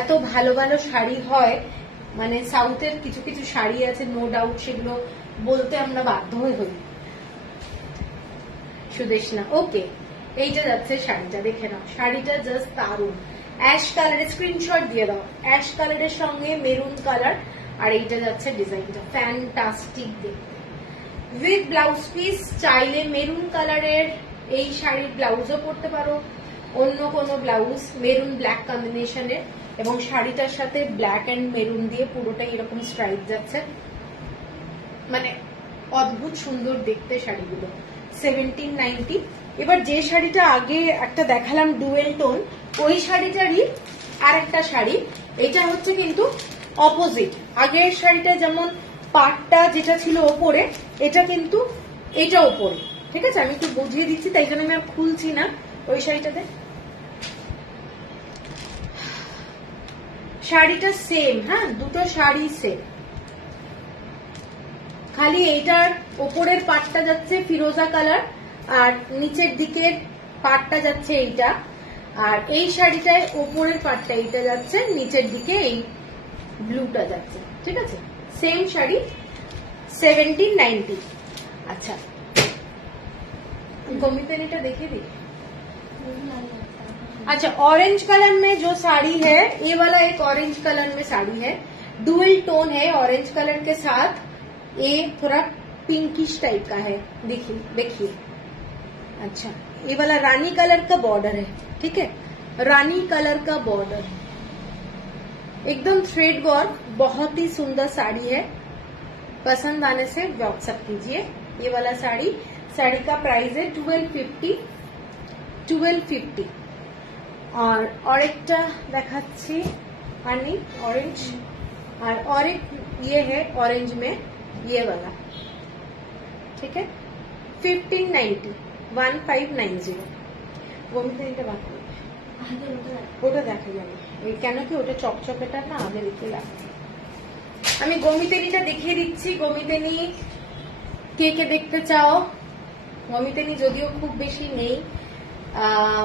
এত ভালো ভালো শাড়ি হয়। মানে সাউথের কিছু কিছু শাড়ি আছে, নো ডাউট, সেগুলো বলতে আমরা বাধ্য হই। সুদেশনা, ওকে, এইটা যাচ্ছে শাড়িটা, দেখে নাও, শাড়িটা জাস্ট দারুণ। অ্যাশ কালারের, স্ক্রিনশট দিয়ে দাও, অ্যাশ কালারের সঙ্গে মেরুন কালার, আর এইটা যাচ্ছে ডিজাইনটা ফ্যান্টাস্টিক দেখতে। উইথ ব্লাউজ পিস চাইলে মেরুন কালারের এই শাড়ির ব্লাউজও পরতে পারো, অন্য কোনো ব্লাউজ মেরুন ব্ল্যাক কম্বিনেশনের, এবং শাড়িটার সাথে ব্ল্যাক অ্যান্ড মেরুন দিয়ে পুরোটাই এরকম স্ট্রাইপ যাচ্ছে। মানে অদ্ভুত সুন্দর দেখতে শাড়িগুলো। 1790। এবার যে শাড়িটা আগে একটা দেখালাম ডুয়েল টোন, ওই শাড়িটারই আর একটা শাড়ি। এটা হচ্ছে কিন্তু অপোজিট। আগের শাড়িটা যেমন পাটটা যেটা ছিল ওপরে, এটা কিন্তু এটা ওপরে। ঠিক আছে, আমি একটু বুঝিয়ে দিচ্ছি, তাই জন্য আমি আর খুলছি না। ওই শাড়িটাতে শাড়িটা সেম, হ্যাঁ, দুটো শাড়ি সেম, খালি এইটার ওপরের পাটটা যাচ্ছে ফিরোজা কালার, আর নিচের দিকের পাটটা যাচ্ছে এইটা। আর এই শাড়িটায় ওপরের পাটটা এইটা যাচ্ছে, নিচের দিকে এই ব্লুটা যাচ্ছে। ঠিক আছে, সেম শাড়ি, 1790। अच्छा, गोमितनीটা देखिए दी। अच्छा, ऑरेंज कलर में जो साड़ी है, ये वाला एक ऑरेंज कलर में साड़ी है, डुअल टोन है ऑरेंज कलर के साथ। ये थोड़ा पिंकिश टाइप का है, देखिए। अच्छा, ये वाला रानी कलर का बॉर्डर है। ठीक है, रानी कलर का बॉर्डर, एकदम थ्रेड वर्क, बहुत ही सुंदर साड़ी है। पसंद आने से व्हाट्सएप कीजिए। ये वाला साड़ी का प्राइस है 1250। और एक देखाচ্ছি आनी ऑरेंज, और एक ये है ऑरेंज में ये वाला। ठीक है, 1590। वो भी बात ওটা দেখা যাবে, কেন কি ওটা চকচকেটা না, আগে দেখে লাগবে। আমি গোমিতেনিটা দেখিয়ে দিচ্ছি। গোমিতেনি কে কে দেখতে চাও? গোমিতেনি যদিও খুব বেশি নেই,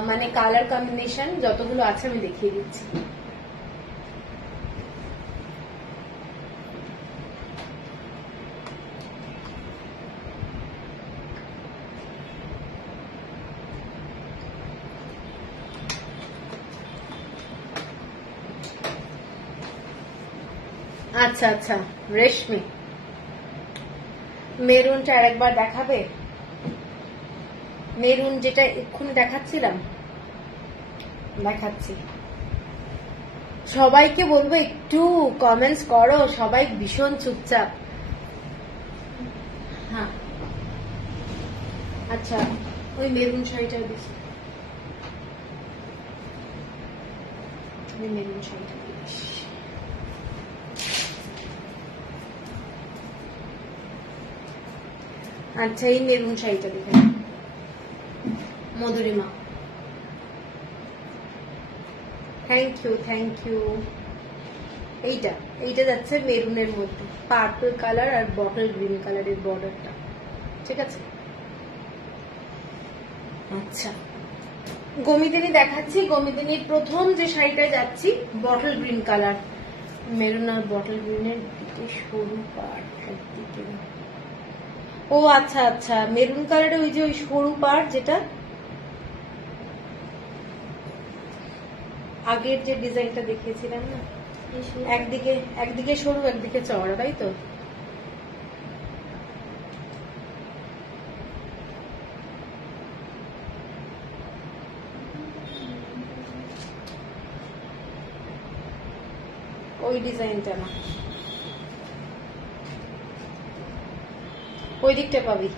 মানে কালার কম্বিনেশন যতগুলো আছে আমি দেখিয়ে দিচ্ছি। আচ্ছা আচ্ছা, রেশমি, মেরুনটা আরেকবার দেখাবে? মেরুন যেটা এক্ষুনি দেখাচ্ছিলাম, দেখাচ্ছি। সবাইকে বলবো একটু কমেন্টস করো, সবাই ভীষণ চুপচাপ। হ্যাঁ, আচ্ছা, ওই মেরুন শাড়িটা দিচ্ছি, মেরুন শাড়িটা দিচ্ছি। আচ্ছা, এই মেরুন শাড়িটা দেখে মধুরিমা, থ্যাংক ইউ। এইটা যাচ্ছে মেরুনের মধ্যে, পার্পল কালার আর বটল গ্রিন কালারের বর্ডারটা, ঠিক আছে। আচ্ছা, গমিদিনী দেখাচ্ছি। গমিদিনীর প্রথম যে শাড়িটা যাচ্ছি বটল গ্রিন কালার, মেরুন আর বটল গ্রিনের দিকে সরু পাড় একদিকে। ও আচ্ছা আচ্ছা, মেরুন কালারে ওই যে ওই সরু পাড়, যেটা আগের যে ডিজাইনটা দেখিয়েছিলাম না, একদিকে সরু একদিকে চওড়া, তাই তো? ওই ডিজাইনটা না, ওই দিকটা পাবি।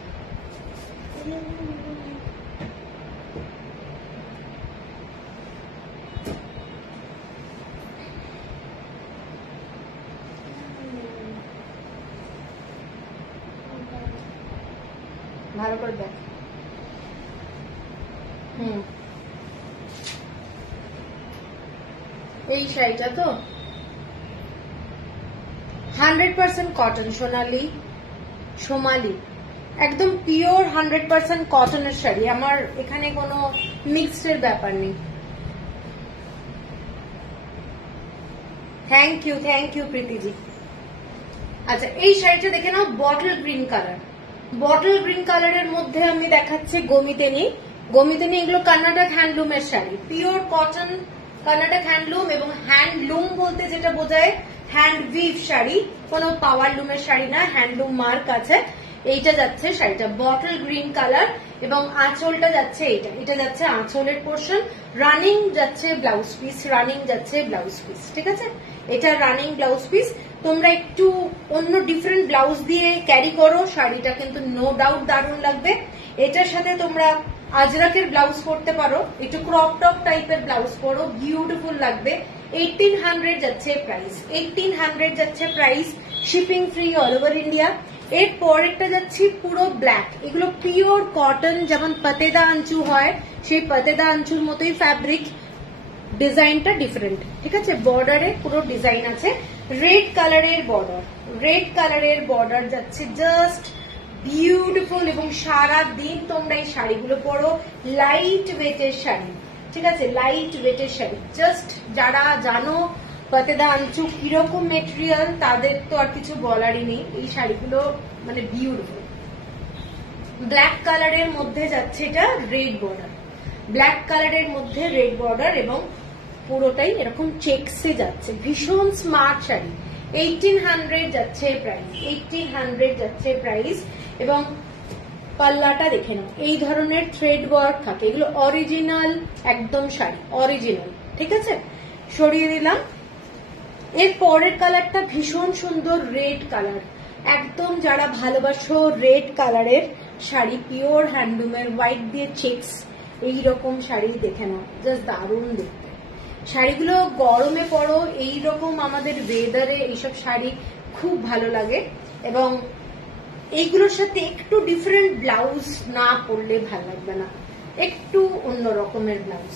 ভালো করে দেখ। এই শাড়িটা তো 100% কটন, সোমালি, একদম পিওর 100% কটনের শাড়ি। আমার এখানে কোনো মিক্সড এর ব্যাপার নেই। থ্যাংক ইউ প্রীতিজি। আচ্ছা, এই শাড়িটা দেখে নাও, bottle green colour. Bottle green কালারের মধ্যে আমি দেখাচ্ছি গমিদিনী। এগুলো কর্ণাটক হ্যান্ডলুমের শাড়ি, পিওর কটন কর্ণাটক হ্যান্ডলুম। এবং হ্যান্ডলুম বলতে যেটা বোঝায় হ্যান্ড উইভ শাড়ি, কোনো পাওয়ার লুমের শাড়ি না, হ্যান্ডলুম মার্ক আছে। এইটা যাচ্ছে শাড়িটা বটল গ্রিন কালার, এবং আঁচলটা যাচ্ছে এটা যাচ্ছে আঁচলের পোর্শন। রানিং যাচ্ছে ব্লাউজ পিস, ঠিক আছে। এটা রানিং ব্লাউজ পিস। তোমরা একটু অন্য ডিফারেন্ট ব্লাউজ দিয়ে ক্যারি করো, শাড়িটা কিন্তু নো ডাউট দারুণ লাগবে। এটার সাথে তোমরা আজরাকের ব্লাউজ পরতে পারো, একটু ক্রপ টপ টাইপের ব্লাউজ পরো, বিউটিফুল লাগবে। 1800 যাচ্ছে price, shipping free all over India. এর পরেরটা যাচ্ছি পুরো ব্ল্যাক, এগুলো পিওর কটন, যেমন পাতেদা আঞ্চু হয় সেই পাতেদা আঞ্চুর মতোই ফ্যাব্রিক, ডিজাইনটা ডিফারেন্ট, ঠিক আছে। বর্ডারে পুরো ডিজাইন আছে, রেড কালারের বর্ডার যাচ্ছে, জাস্ট বিউটিফুল। এবং সারা দিন তোমরা এই শাড়িগুলো পরো, লাইট ওয়েটের শাড়ি, ঠিক আছে, লাইট ওয়েটের শাড়ি। জাস্ট যারা জানো পাতেদা আঞ্চু কিরকম মেটেরিয়াল, তাদের তো আর কিছু বলারই নেই। এই শাড়িগুলো মানে বিউটিফুল। ব্ল্যাক কালারের মধ্যে যাচ্ছে এটা রেড বর্ডার, এবং পুরোটাই এরকম চেকসে যাচ্ছে, ভীষণ স্মার্ট শাড়ি। 1800 যাচ্ছে প্রাইস। এবং পাল্লাটা দেখে নাও, এই ধরনের থ্রেড ওয়ার্ক থাকে, এগুলো অরিজিনাল একদম শাড়ি, অরিজিনাল, ঠিক আছে। সরিয়ে দিলাম। এর পরের কালারটা ভীষণ সুন্দর, রেড কালার, একদম যারা ভালোবাসো রেড কালারের শাড়ি, পিওর হ্যান্ডলুমের, হোয়াইট দিয়ে চেকস, এইরকম শাড়ি দেখে নাও, জাস্ট দারুণ দেখতে। শাড়িগুলো গরমে পরো, এইরকম আমাদের ওয়েদারে এইসব শাড়ি খুব ভালো লাগে। এবং এইগুলোর সাথে একটু ডিফারেন্ট ব্লাউজ না পরলে ভালো লাগবে না, একটু অন্য রকমের ব্লাউজ।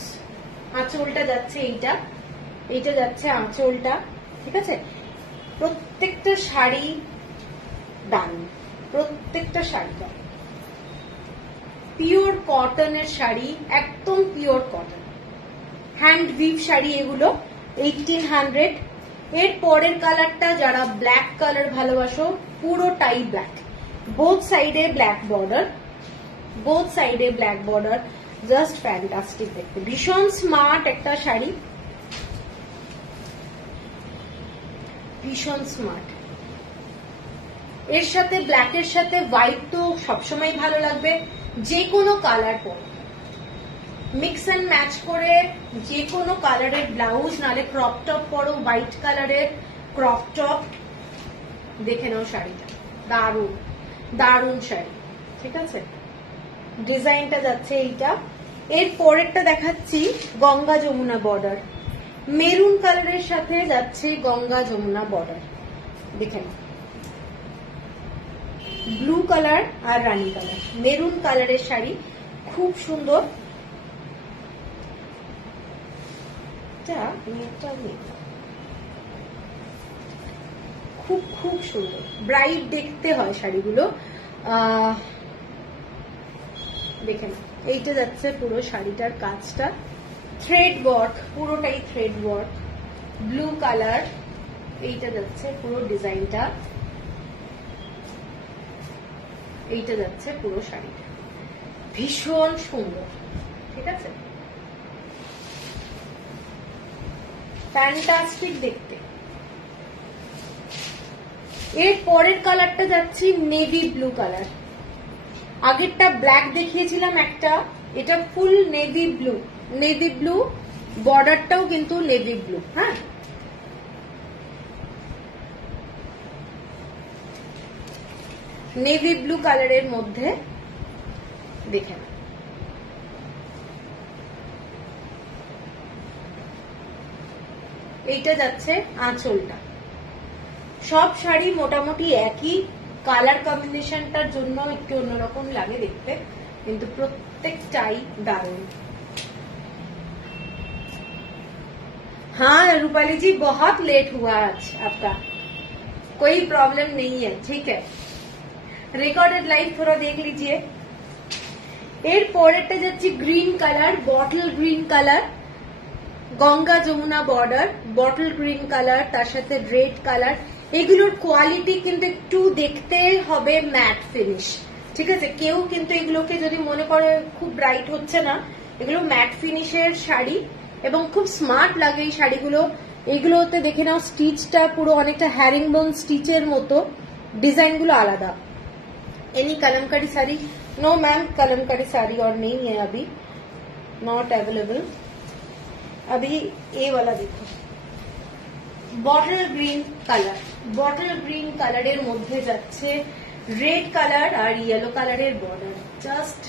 আঁচলটা যাচ্ছে এইটা যাচ্ছে আঁচলটা, ঠিক আছে। প্রত্যেকটা শাড়ি দারুণ, প্রত্যেকটা শাড়িটা পিওর কটনের শাড়ি, একদম pure cotton, hand we've sari এগুলো। 1800। এর পরের কালারটা যারা ব্ল্যাক কালার ভালোবাসো, পুরোটাই ব্ল্যাক, বোথ সাইডে ব্ল্যাক বর্ডার, জাস্ট ফ্যান্টাস্টিক দেখতে, ভীষণ স্মার্ট একটা শাড়ি, ভীষণ স্মার্ট। এর সাথে ব্ল্যাকের সাথে হোয়াইট তো সবসময় ভালো লাগবে, যে কোনো কালার পরে মিক্স অ্যান্ড ম্যাচ করে, যে কোনো কালারের ব্লাউজ, নালে ক্রপ টপ পরো, হোয়াইট কালারের ক্রপ টপ। দেখে নাও শাড়িটা, দারুণ দারুণ শাড়ি, ঠিক আছে। ডিজাইনটা যাচ্ছে এইটা। এর পরেরটা দেখাচ্ছি গঙ্গা যমুনা বর্ডার, মেরুন কালারের সাথে যাচ্ছে গঙ্গা যমুনা বর্ডার, দেখে নাও, ব্লু কালার আর রানী কালার, মেরুন কালারের শাড়ি, খুব সুন্দর। খুব খুব সুন্দর, ব্রাইট দেখতে হয় শাড়িগুলো। দেখে না, এইটা যাচ্ছে পুরো শাড়িটার কাজটা থ্রেড ওয়ার্ক, পুরোটাই থ্রেড ওয়ার্ক, ব্লু কালার। এইটা যাচ্ছে পুরো ডিজাইনটা, এইটা যাচ্ছে পুরো শাড়িটা, ভীষণ সুন্দর। ঠিক আছে, ফ্যান্টাস্টিক দেখতে। এর পরের কালারটা যাচ্ছে নেভি ব্লু কালার। আগেরটা ব্ল্যাক দেখিয়েছিলাম একটা, এটা ফুল নেভি ব্লু। নেভি ব্লু, বর্ডারটাও কিন্তু নেভি ব্লু। হ্যাঁ, নেভি ব্লু কালারের মধ্যে দেখেন, এইটা যাচ্ছে আঁচলটা। সব শাড়ি মোটামুটি একই, কালার কম্বিনেশনটার জন্য একটু অন্যরকম লাগে দেখতে, কিন্তু প্রত্যেকটাই দারুণ। हाँ रूपाली जी, बहुत लेट हुआ आज आपका, कोई प्रॉब्लम नहीं है, ठीक है। रिकॉर्डेड लाइव थोड़ा देख लीजिए। এর পরেরটা যাচ্ছে green colour, bottle green colour, Ganga Jamuna border, bottle green colour, তার সাথে রেড কালার। এগুলোর কোয়ালিটি কিন্তু একটু দেখতে হবে ম্যাট ফিনিশ। ঠিক আছে, কেউ কিন্তু এগুলোকে যদি মনে করে খুব ব্রাইট হচ্ছে না, এগুলো ম্যাট ফিনিশের শাড়ি এবং খুব স্মার্ট লাগে এই শাড়িগুলো। এগুলোতে দেখে নাও স্টিচটা পুরো অনেকটা হ্যারিংবোন স্টিচের মতো, ডিজাইনগুলো আলাদা। Any Kalamkari sari? No ma'am, Kalamkari sari और नहीं है अभी, नॉट अवेलेबल। अभी ये वाला देखो, bottle green colour. Bottle green colour मध्य যাচ্ছে রেড কালার আর ইয়েলো কালারের বর্ডার, জাস্ট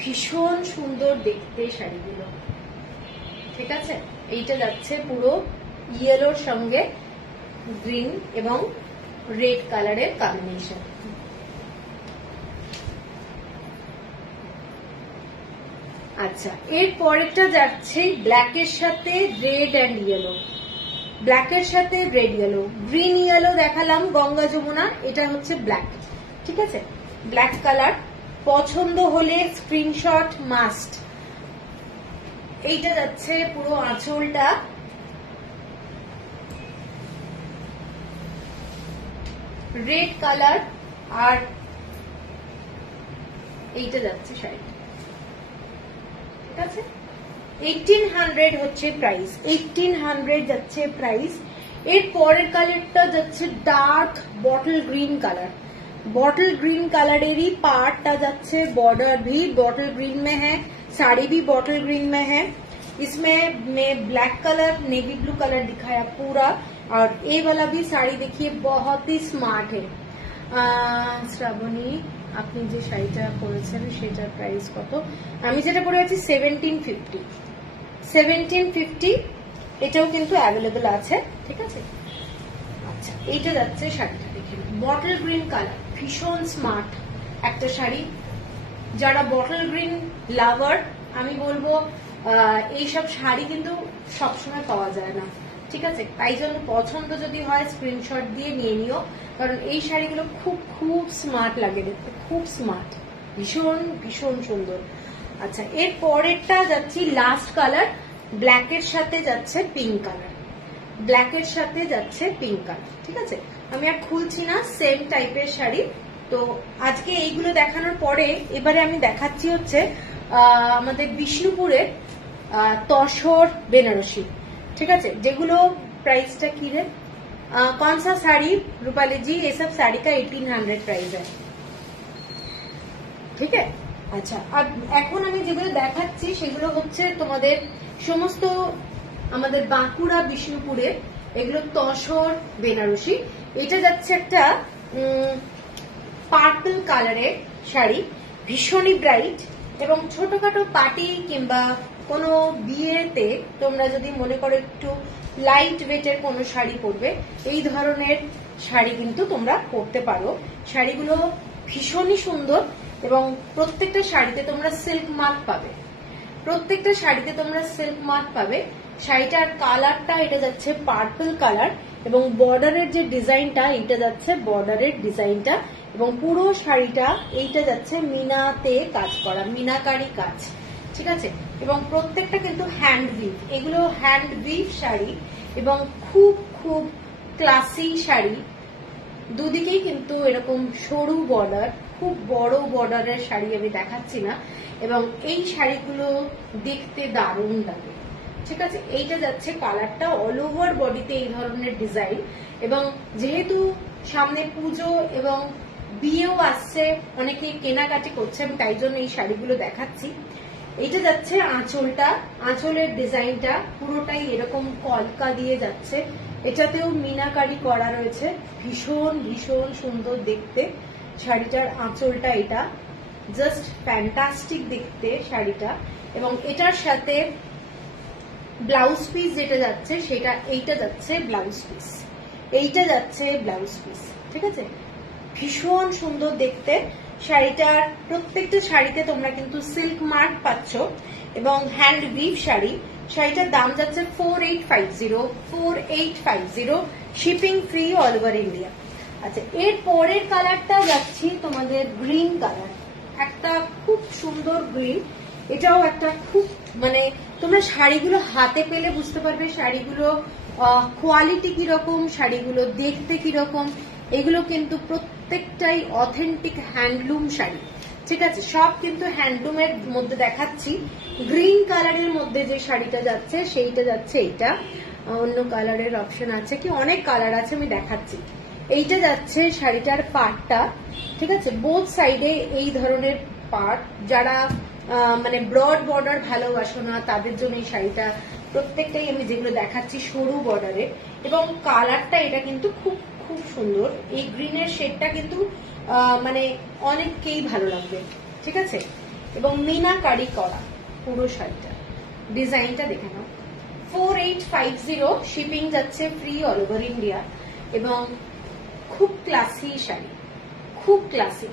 ভীষণ সুন্দর দেখতে শাড়িগুলো। ঠিক আছে, এইটা যাচ্ছে পুরো ইয়েলোর সঙ্গে গ্রিন এবং রেড কালারের কম্বিনেশন। আচ্ছা, এর পরেরটা যাচ্ছে ব্ল্যাকের সাথে রেড অ্যান্ড ইয়েলো, ব্ল্যাকের সাথে রেড ইয়েলো। গ্রিন ইয়েলো দেখালাম গঙ্গা যমুনা, এটা হচ্ছে ব্ল্যাক। ঠিক আছে, ব্ল্যাক কালার পছন্দ হলে স্ক্রিনশট মাস্ট। এইটা যাচ্ছে পুরো আঁচলটা, রেড কালার, আর এইটা যাচ্ছে শাড়ি। ঠিক আছে, 1800 হচ্ছে প্রাইস, 1800 যাচ্ছে প্রাইস। এর পরের কালারটা যাচ্ছে ডার্ক বটল গ্রিন कालर। बॉटल ग्रीन कलर पार्टटा जाच्छे, बॉर्डर भी बॉटल ग्रीन में है, साड़ी भी बॉटल ग्रीन में है। इसमें मैं black colour navy blue colour दिखाया पूरा, और ये वाला भी साड़ी देखिए बहुत ही स्मार्ट है। শ্রাবণী, আপনি যে শাড়িটা পরেছেন সেটার প্রাইস কত? আমি যেটা পরে আছি 1750, 1750। এটাও কিন্তু অ্যাভেলেবল আছে। ঠিক আছে, আচ্ছা এইটা যাচ্ছে শাড়িটা দেখে, বটল গ্রিন কালার, ভীষণ স্মার্ট একটা শাড়ি। যারা বটল গ্রিন লাভার, আমি বলবো এইসব শাড়ি কিন্তু সবসময় পাওয়া যায় না। ঠিক আছে, তাই জন্য পছন্দ যদি হয় স্ক্রিনশট দিয়ে নিয়ে নিও, কারণ এই শাড়িগুলো খুব খুব স্মার্ট লাগে দেখতে, খুব স্মার্ট, ভীষণ ভীষণ সুন্দর। আচ্ছা, এর পরেরটা যাচ্ছি লাস্ট কালার, ব্ল্যাকের সাথে যাচ্ছে পিঙ্ক কালার, ব্ল্যাকের সাথে যাচ্ছে পিঙ্ক কালার। ঠিক আছে, আমি আর খুলছি না, সেম টাইপের শাড়ি। তো আজকে এইগুলো দেখানোর পরে এবারে আমি দেখাচ্ছি হচ্ছে আমাদের বিষ্ণুপুরের তসর বেনারসি। ঠিক আছে, যেগুলো प्राइसটা কি রে, कौन सा साड़ी रूपाली जी? ये सब साड़ी का 1800 प्राइस है। ঠিক আছে, আচ্ছা আর এখন আমি যেগুলো দেখাচ্ছি সেগুলো হচ্ছে তোমাদের সমস্ত আমাদের বাঁকুড়া বিষ্ণুপুরের, এগুলো তসর বেনারসি। এটা যাচ্ছে একটা পার্পল কালারের শাড়ি, ভীষণই ব্রাইট, এবং ছোটখাটো পার্টি কিংবা কোনো বিয়েতে তোমরা যদি মনে করো একটু লাইট ওয়েটের কোনো শাড়ি পরবে, এই ধরনের শাড়ি কিন্তু তোমরা পরতে পারো। শাড়িগুলো ভীষণই সুন্দর এবং প্রত্যেকটা শাড়িতে তোমরা সিল্ক মার্ক পাবে, প্রত্যেকটা শাড়িতে তোমরা সিল্ক মার্ক পাবে। শাড়িটার কালারটা এটা যাচ্ছে পার্পল কালার এবং বর্ডারের যে ডিজাইনটা এইটা যাচ্ছে বর্ডারের ডিজাইনটা এবং পুরো শাড়িটা এইটা যাচ্ছে মিনাতে কাজ করা, মিনাকারি কাজ, ঠিক আছে। এবং প্রত্যেকটা কিন্তু হ্যান্ড উইভ, এগুলো হ্যান্ড উইভ শাড়ি এবং খুব খুব ক্লাসি শাড়ি। দুদিকেই কিন্তু এরকম সরু বর্ডার, খুব বড় বর্ডারের শাড়ি আমি দেখাচ্ছি না এবং এই শাড়িগুলো দেখতে দারুণ লাগে, ঠিক আছে। এইটা যাচ্ছে কালারটা অল ওভার বডিতে এই ধরনের ডিজাইন এবং যেহেতু সামনে পুজো এবং বিয়েও আসছে, অনেকে কেনাকাটি করছে, আমি তাই জন্য এই শাড়িগুলো দেখাচ্ছি। এইটা যাচ্ছে আঁচলটা, আঁচলের ডিজাইনটা পুরোটাই এরকম কলকা দিয়ে যাচ্ছে, এটাতেও মিনাকারি করা রয়েছে, ভীষণ ভীষণ সুন্দর দেখতে শাড়িটার আঁচলটা, এটা জাস্ট ফ্যান্টাস্টিক দেখতে শাড়িটা। এবং এটার সাথে ব্লাউজ পিস যেটা যাচ্ছে সেটা এইটা যাচ্ছে ব্লাউজ পিস, এইটা যাচ্ছে ব্লাউজ পিস, ঠিক আছে। ভীষণ সুন্দর দেখতে শাড়িটার, প্রত্যেকটা শাড়িতে তোমরা কিন্তু সিল্ক মার্ক পাচ্ছ এবং হ্যান্ড উইভ শাড়ি। শাড়িটার দাম যাচ্ছে 4850, shipping free all over India. আচ্ছা, এর পরের কালারটা যাচ্ছি তোমাদের গ্রিন কালার, একটা খুব সুন্দর গ্রিন। এটাও একটা খুব মানে তোমরা শাড়িগুলো হাতে পেলে বুঝতে পারবে শাড়িগুলো কোয়ালিটি কিরকম, শাড়িগুলো দেখতে কিরকম। এগুলো কিন্তু প্রত্যেকটাই অথেন্টিক হ্যান্ডলুম শাড়ি, ঠিক আছে। সব কিন্তু হ্যান্ডলুমের মধ্যে দেখাচ্ছি। গ্রিন কালারের মধ্যে যে শাড়িটা যাচ্ছে সেইটা যাচ্ছে এইটা, অন্য কালারের অপশন আছে কি, অনেক কালার আছে, আমি দেখাচ্ছি। এইটা যাচ্ছে শাড়িটার পার্টটা, ঠিক আছে। বোথ সাইডে এই ধরনের পার্ট, যারা মানে ব্রড বর্ডার ভালোবাসো না তাদের জন্য এই শাড়িটা, প্রত্যেকটাই আমি যেগুলো দেখাচ্ছি সরু বর্ডারে এবং কালারটা এটা কিন্তু খুব খুব সুন্দর। এই গ্রিনের শেডটা কিন্তু মানে অনেককেই ভালো লাগবে, ঠিক আছে। এবং মিনাকারি করা পুরো শাড়িটা, ডিজাইনটা দেখে নাও। 4850, শিপিং যাচ্ছে ফ্রি অল ওভার ইন্ডিয়া এবং খুব ক্লাসি শাড়ি, খুব ক্লাসি।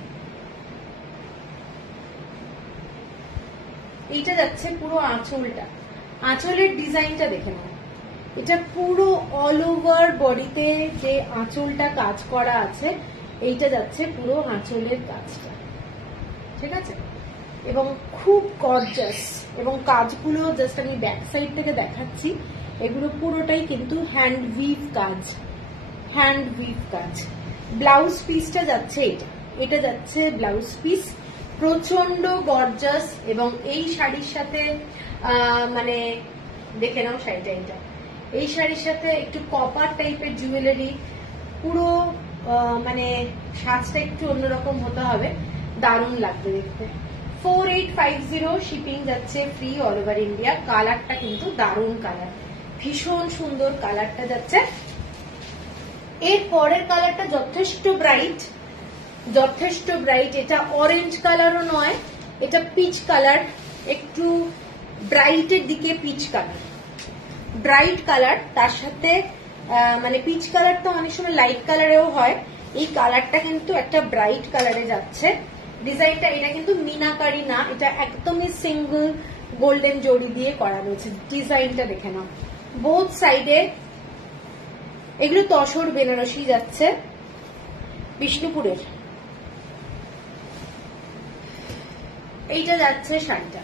এইটা যাচ্ছে পুরো আঁচলটা, আঁচলের ডিজাইনটা দেখে নাও। এটা পুরো অল ওভার বডিতে যে আঁচলটা কাজ করা আছে, এইটা যাচ্ছে পুরো আঁচলের কাজটা, ঠিক আছে। এবং খুব গর্জাস এবং কাজগুলো জাস্ট আমি ব্যাক সাইড থেকে দেখাচ্ছি, এগুলো পুরোটাই কিন্তু হ্যান্ড উইভ কাজ, হ্যান্ড উইভ কাজ। ব্লাউজ পিসটা যাচ্ছে এটা, এটা যাচ্ছে ব্লাউজ পিস, প্রচন্ড গর্জাস এবং এই শাড়ির সাথে মানে দেখে নাও শাড়িটা, এটা এই শাড়ির সাথে একটু কপার টাইপের জুয়েলারি, পুরো মানে সাজটা একটু অন্যরকম হতে হবে, দারুণ লাগবে দেখতে। 4850, শিপিং যাচ্ছে ফ্রি অল ওভার ইন্ডিয়া। কালারটা কিন্তু দারুণ কালার, ভীষণ সুন্দর কালারটা যাচ্ছে। এর পরের কালারটা যথেষ্ট ব্রাইট, যথেষ্ট ব্রাইট। এটা অরেঞ্জ কালারও নয়, এটা পিচ কালার, একটু ব্রাইটের দিকে পিচ কালার, ব্রাইট কালার। তার সাথে মানে পিচ কালার তো অনেক সময় লাইট কালারেও হয়, এই কালারটা কিন্তু একটা ব্রাইট কালারে যাচ্ছে। ডিজাইনটা এটা কিন্তু মিনাকারি না, এটা একদমই সিঙ্গল গোল্ডেন জড়ি দিয়ে করা রয়েছে। ডিজাইনটা দেখে নাও, বোথ সাইডে এগুলো তসর বেনারসি যাচ্ছে, বিষ্ণুপুরের। এইটা যাচ্ছে শাড়িটা,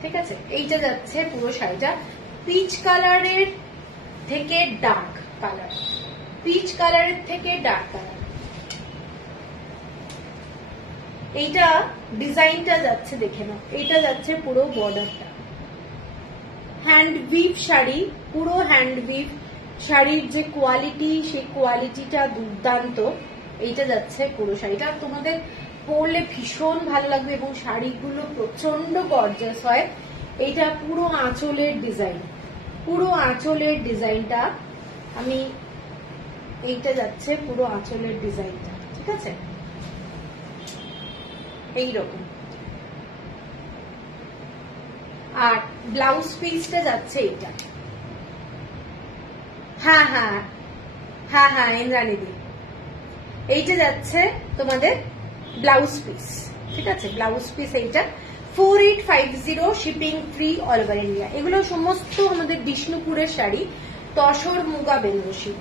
ঠিক আছে। এইটা যাচ্ছে পুরো শাড়িটা পিচ কালারের থেকে ডার্ক কালার, পিচ কালারের থেকে ডার্ক কালার। এইটা ডিজাইনটা যাচ্ছে দেখে নাও, এইটা যাচ্ছে পুরো বর্ডারটা। হ্যান্ড উইভ শাড়ি, পুরো হ্যান্ড উইভ শাড়ির যে কোয়ালিটি, সেই কোয়ালিটিটা দুর্দান্ত। এইটা যাচ্ছে পুরো শাড়িটা, তোমাদের পরলে ভীষণ ভালো লাগবে এবং শাড়িগুলো প্রচন্ড গর্জাস হয়। এইটা পুরো আঁচলের ডিজাইন, পুরো আঁচলের ডিজাইনটা আমি, এইটা যাচ্ছে পুরো আঁচলের ডিজাইনটা, ঠিক আছে, এইরকম। আর ব্লাউজ পিসটা যাচ্ছে এইটা, হ্যাঁ হ্যাঁ হ্যাঁ হ্যাঁ ইন্দ্রাণীদি, এইটা যাচ্ছে তোমাদের ব্লাউজ পিস, ঠিক আছে, ব্লাউজ পিস এইটা 4850, shipping free all over India. এগুলো সমস্ত আমাদের বিষ্ণুপুরের শাড়ি, তসর মুগা বেনারসি,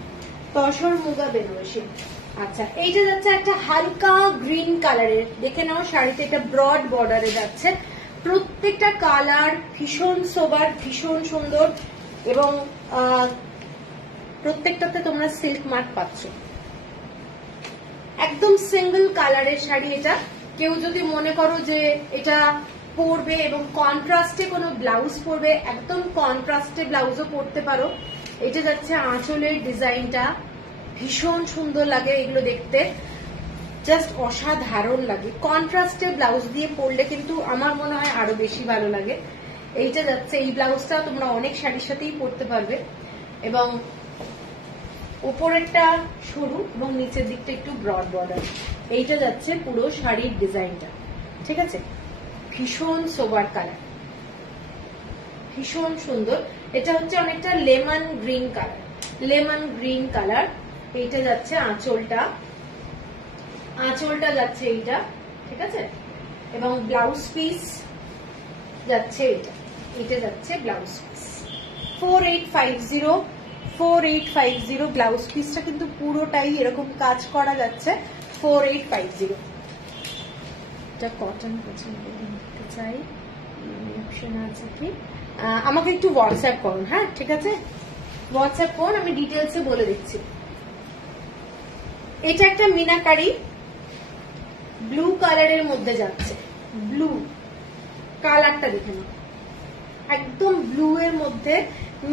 তসর মুগা বেনারসি। আচ্ছা, এইটা যাচ্ছে একটা হালকা গ্রিন কালারের, দেখে নাও শাড়িতে এটা ব্রড বর্ডারে যাচ্ছে, প্রত্যেকটা কালার ভীষণ সোবার, ভীষণ সুন্দর এবং প্রত্যেকটাতে তোমরা সিল্ক মার্ক পাচ্ছ। একদম সিঙ্গেল কালারের শাড়ি এটা। কেউ যদি মনে করো যে এটা পরবে এবং কন্ট্রাস্টে কোনো ব্লাউজ পরবে, একদম কন্ট্রাস্টে ব্লাউজও পরতে পারো। এটা যাচ্ছে আঁচলের ডিজাইনটা, ভীষণ সুন্দর লাগে এগুলো দেখতে, জাস্ট অসাধারণ লাগে। কন্ট্রাস্টে ব্লাউজ দিয়ে পরলে কিন্তু আমার মনে হয় আরো বেশি ভালো লাগে। এইটা যাচ্ছে, এই ব্লাউজটা তোমরা অনেক শাড়ির সাথেই পরতে পারবে এবং উপরেরটা সরু এবং নিচের দিকটা একটু ব্রড বর্ডার। এইটা যাচ্ছে পুরো শাড়ির ডিজাইনটা, ঠিক আছে, ভীষণ সোবার কালার, ভীষণ সুন্দর। এটা হচ্ছে অনেকটা lemon green colour, lemon green colour. এইটা যাচ্ছে আঁচলটা, আঁচলটা যাচ্ছে এইটা, ঠিক আছে, এবং ব্লাউজ পিস যাচ্ছে এইটা, এটা যাচ্ছে ব্লাউজ পিস 4850, 4850 ব্লাউজ পিসটা কিন্তু পুরোটাই এরকম কাজ করা যাচ্ছে 4850। এটা কটন পছন্দ করতে চাই, অপশন আছে কি, আমাকে একটু হোয়াটসঅ্যাপ করুন, হ্যাঁ ঠিক আছে, হোয়াটসঅ্যাপ করুন, আমি ডিটেলসে বলে দিচ্ছি। এটা একটা মিনাকারি ব্লু কালারের মধ্যে যাচ্ছে, ব্লু কালারটা দেখে নাও, একদম ব্লু এর মধ্যে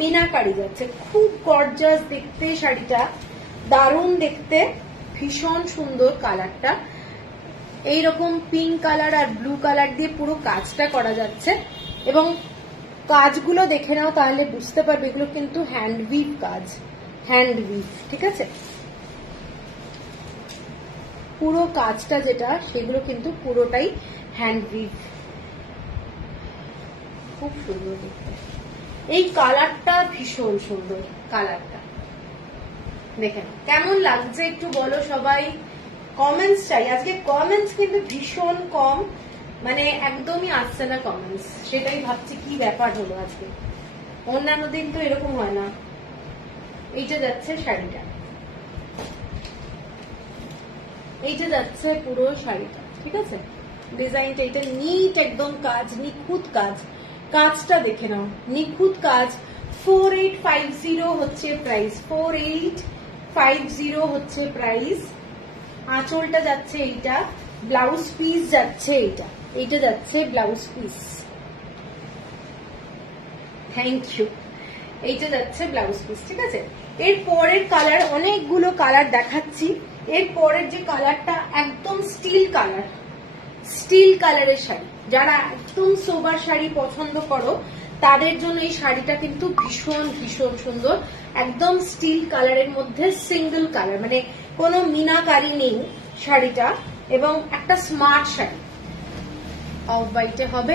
মিনাকারি যাচ্ছে, খুব গর্জাস দেখতে শাড়িটা, দারুণ দেখতে, ভীষণ সুন্দর কালারটা। এইরকম পিঙ্ক কালার আর ব্লু কালার দিয়ে পুরো কাজটা করা যাচ্ছে এবং কাজগুলো দেখে নাও তাহলে বুঝতে পারবে এগুলো কিন্তু হ্যান্ডউইভ কাজ, হ্যান্ডউইভ, ঠিক আছে, পুরো কাজটা যেটা সেগুলো কিন্তু পুরোটাই হ্যান্ডউইভ, খুব সুন্দর দেখতে। এই কালারটা ভীষণ সুন্দর, কালারটা দেখে নাও কেমন লাগছে একটু বলো সবাই, কমেন্টস চাই। আজকে কমেন্টস কিন্তু ভীষণ কম, মানে একদমই আসছে না কমেন্টস, সেটাই ভাবছি কি ব্যাপার হলো আজকে, অন্যান্য দিন তো এরকম হয় না। এইটা যাচ্ছে শাড়িটা, এইটা যাচ্ছে পুরো শাড়িটা, ঠিক আছে, ডিজাইনটা এটা নিট একদম কাজ, নিখুঁত কাজ, কাজটা দেখে নাও, নিখুঁত কাজ। 4850 হচ্ছে প্রাইস, 4850 হচ্ছে প্রাইস। আঁচলটা যাচ্ছে এইটা, ব্লাউজ পিস যাচ্ছে এইটা, এইটা যাচ্ছে ব্লাউজ পিস, থ্যাংক ইউ, এইটা যাচ্ছে ব্লাউজ পিস, ঠিক আছে। এর পরের কালার, অনেকগুলো কালার দেখাচ্ছি, এর পরের যে কালারটা একদম স্টিল কালার, স্টিল কালারের শাড়ি, যারা একদম সোবার শাড়ি পছন্দ করো তাদের জন্য এই শাড়িটা কিন্তু ভীষণ ভীষণ সুন্দর, একদম স্টিল কালারের মধ্যে সিঙ্গেল কালার, মানে কোনো মিনাকারি নেই শাড়িটা এবং একটা স্মার্ট শাড়ি। অফ হোয়াইটে হবে,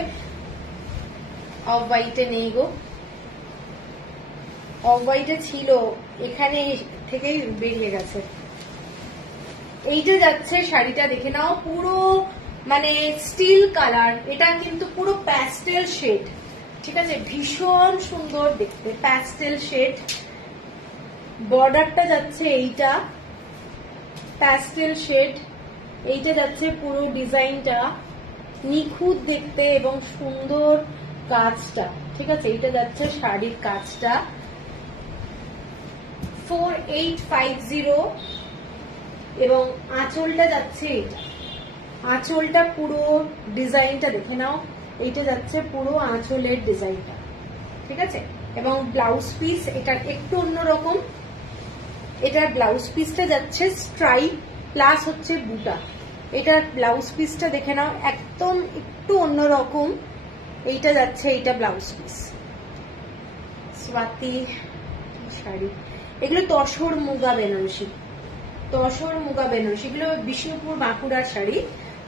অফ হোয়াইটে নেই গো, অফ হোয়াইটে ছিল, এখানে থেকেই বেরিয়ে গেছে। এইটা যাচ্ছে শাড়িটা দেখে নাও, পুরো মানে স্টিল কালার, এটা কিন্তু পুরো প্যাস্টেল শেড, ঠিক আছে, ভীষণ সুন্দর দেখতে, প্যাস্টেল শেড। বর্ডারটা যাচ্ছে এইটা প্যাস্টেল শেড, এইটা যাচ্ছে পুরো ডিজাইনটা, নিখুঁত দেখতে এবং সুন্দর কাজটা, ঠিক আছে, এইটা যাচ্ছে শাড়ির কাজটা 4850 এবং আঁচলটা যাচ্ছে এটা, আঁচলটা পুরো ডিজাইনটা দেখে নাও, এইটা যাচ্ছে পুরো আঁচলের ডিজাইনটা, ঠিক আছে, এবং ব্লাউজ পিস এটা একটু অন্যরকম, এটার ব্লাউজ পিসটা যাচ্ছে স্ট্রাইপ প্লাস হচ্ছে বুটা, এটার ব্লাউজ পিসটা দেখে নাও একদম একটু অন্যরকম, এইটা যাচ্ছে এইটা ব্লাউজ পিস। স্বাতি শাড়ি, এগুলো তসর মুগা বেনারসি, তসর মুগা বেনারসি, এগুলো বিষ্ণুপুর বাঁকুড়ার শাড়ি,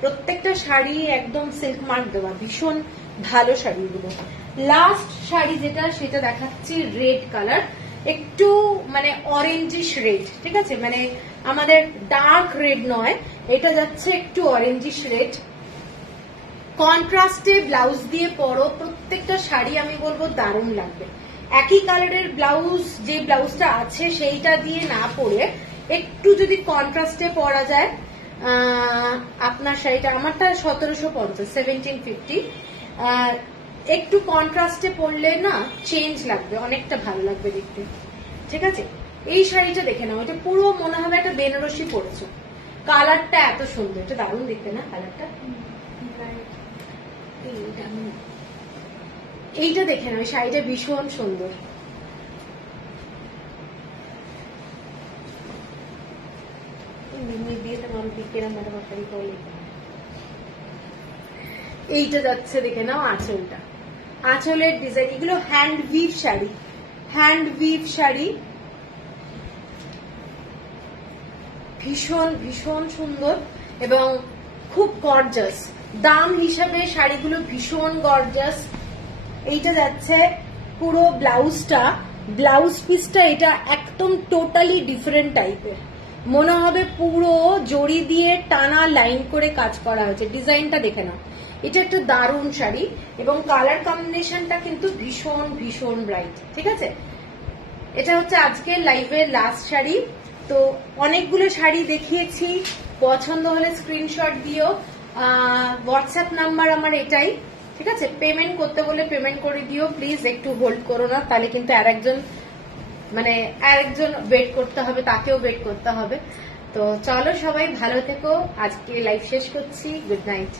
প্রত্যেকটা শাড়ি একদম সিল্ক মার্ক দেওয়া, ভীষণ ভালো শাড়িগুলো। লাস্ট শাড়ি যেটা সেটা দেখাচ্ছি রেড কালার, একটু মানে অরেঞ্জিশ রেড, ঠিক আছে, মানে আমাদের ডার্ক রেড নয়, এটা যাচ্ছে একটু অরেঞ্জিশ রেড, কন্ট্রাস্টে ব্লাউজ দিয়ে পরো, প্রত্যেকটা শাড়ি আমি বলবো দারুণ লাগবে। একই কালারের ব্লাউজ, যে ব্লাউজটা আছে সেইটা দিয়ে না পরে একটু যদি কন্ট্রাস্টে পরা যায়, আপনার শাড়িটা, আমারটা 1750, 1750, একটু কন্ট্রাস্টে পরলে না চেঞ্জ লাগবে, অনেকটা ভালো লাগবে দেখতে। ঠিক আছে, এই শাড়িটা দেখে নাও, এটা পুরো মনে হবে একটা বেনারসি পরেছো, কালারটা এত সুন্দর, এটা দারুণ দেখতে না কালারটা। এইটা দেখে নাও, শাড়িটা ভীষণ সুন্দর। এইটা যাচ্ছে দেখে নাও আঁচলটা, আঁচলের ডিজাইন, এগুলো hand we've sari, hand we've sari, ভীষণ ভীষণ সুন্দর এবং খুব গর্জাস। দাম হিসাবে শাড়িগুলো ভীষণ গর্জাস। এইটা যাচ্ছে পুরো ব্লাউজটা, ব্লাউজ পিসটা এটা একদম টোটালি ডিফারেন্ট টাইপের, মনে হবে পুরো জড়ি দিয়ে টানা লাইন করে কাজ করা হয়েছে। ডিজাইনটা দেখে নাও, এটা একটা দারুণ শাড়ি এবং কালার কম্বিনেশনটা কিন্তু ভীষণ ভীষণ ব্রাইট। ঠিক আছে, এটা হচ্ছে আজকের লাইভের লাস্ট শাড়ি। তো অনেকগুলো শাড়ি দেখিয়েছি, পছন্দ হলে স্ক্রিনশট দিও, হোয়াটসঅ্যাপ নাম্বার আমার এটাই। ঠিক আছে, পেমেন্ট করতে বলে পেমেন্ট করে দিও প্লিজ, একটু হোল্ড করো না, তাহলে কিন্তু আরেকজন ওয়েট করতে হবে, তাকেও ওয়েট করতে হবে। তো চলো সবাই ভালো থেকো, আজকে লাইভ শেষ করছি, গুড নাইট।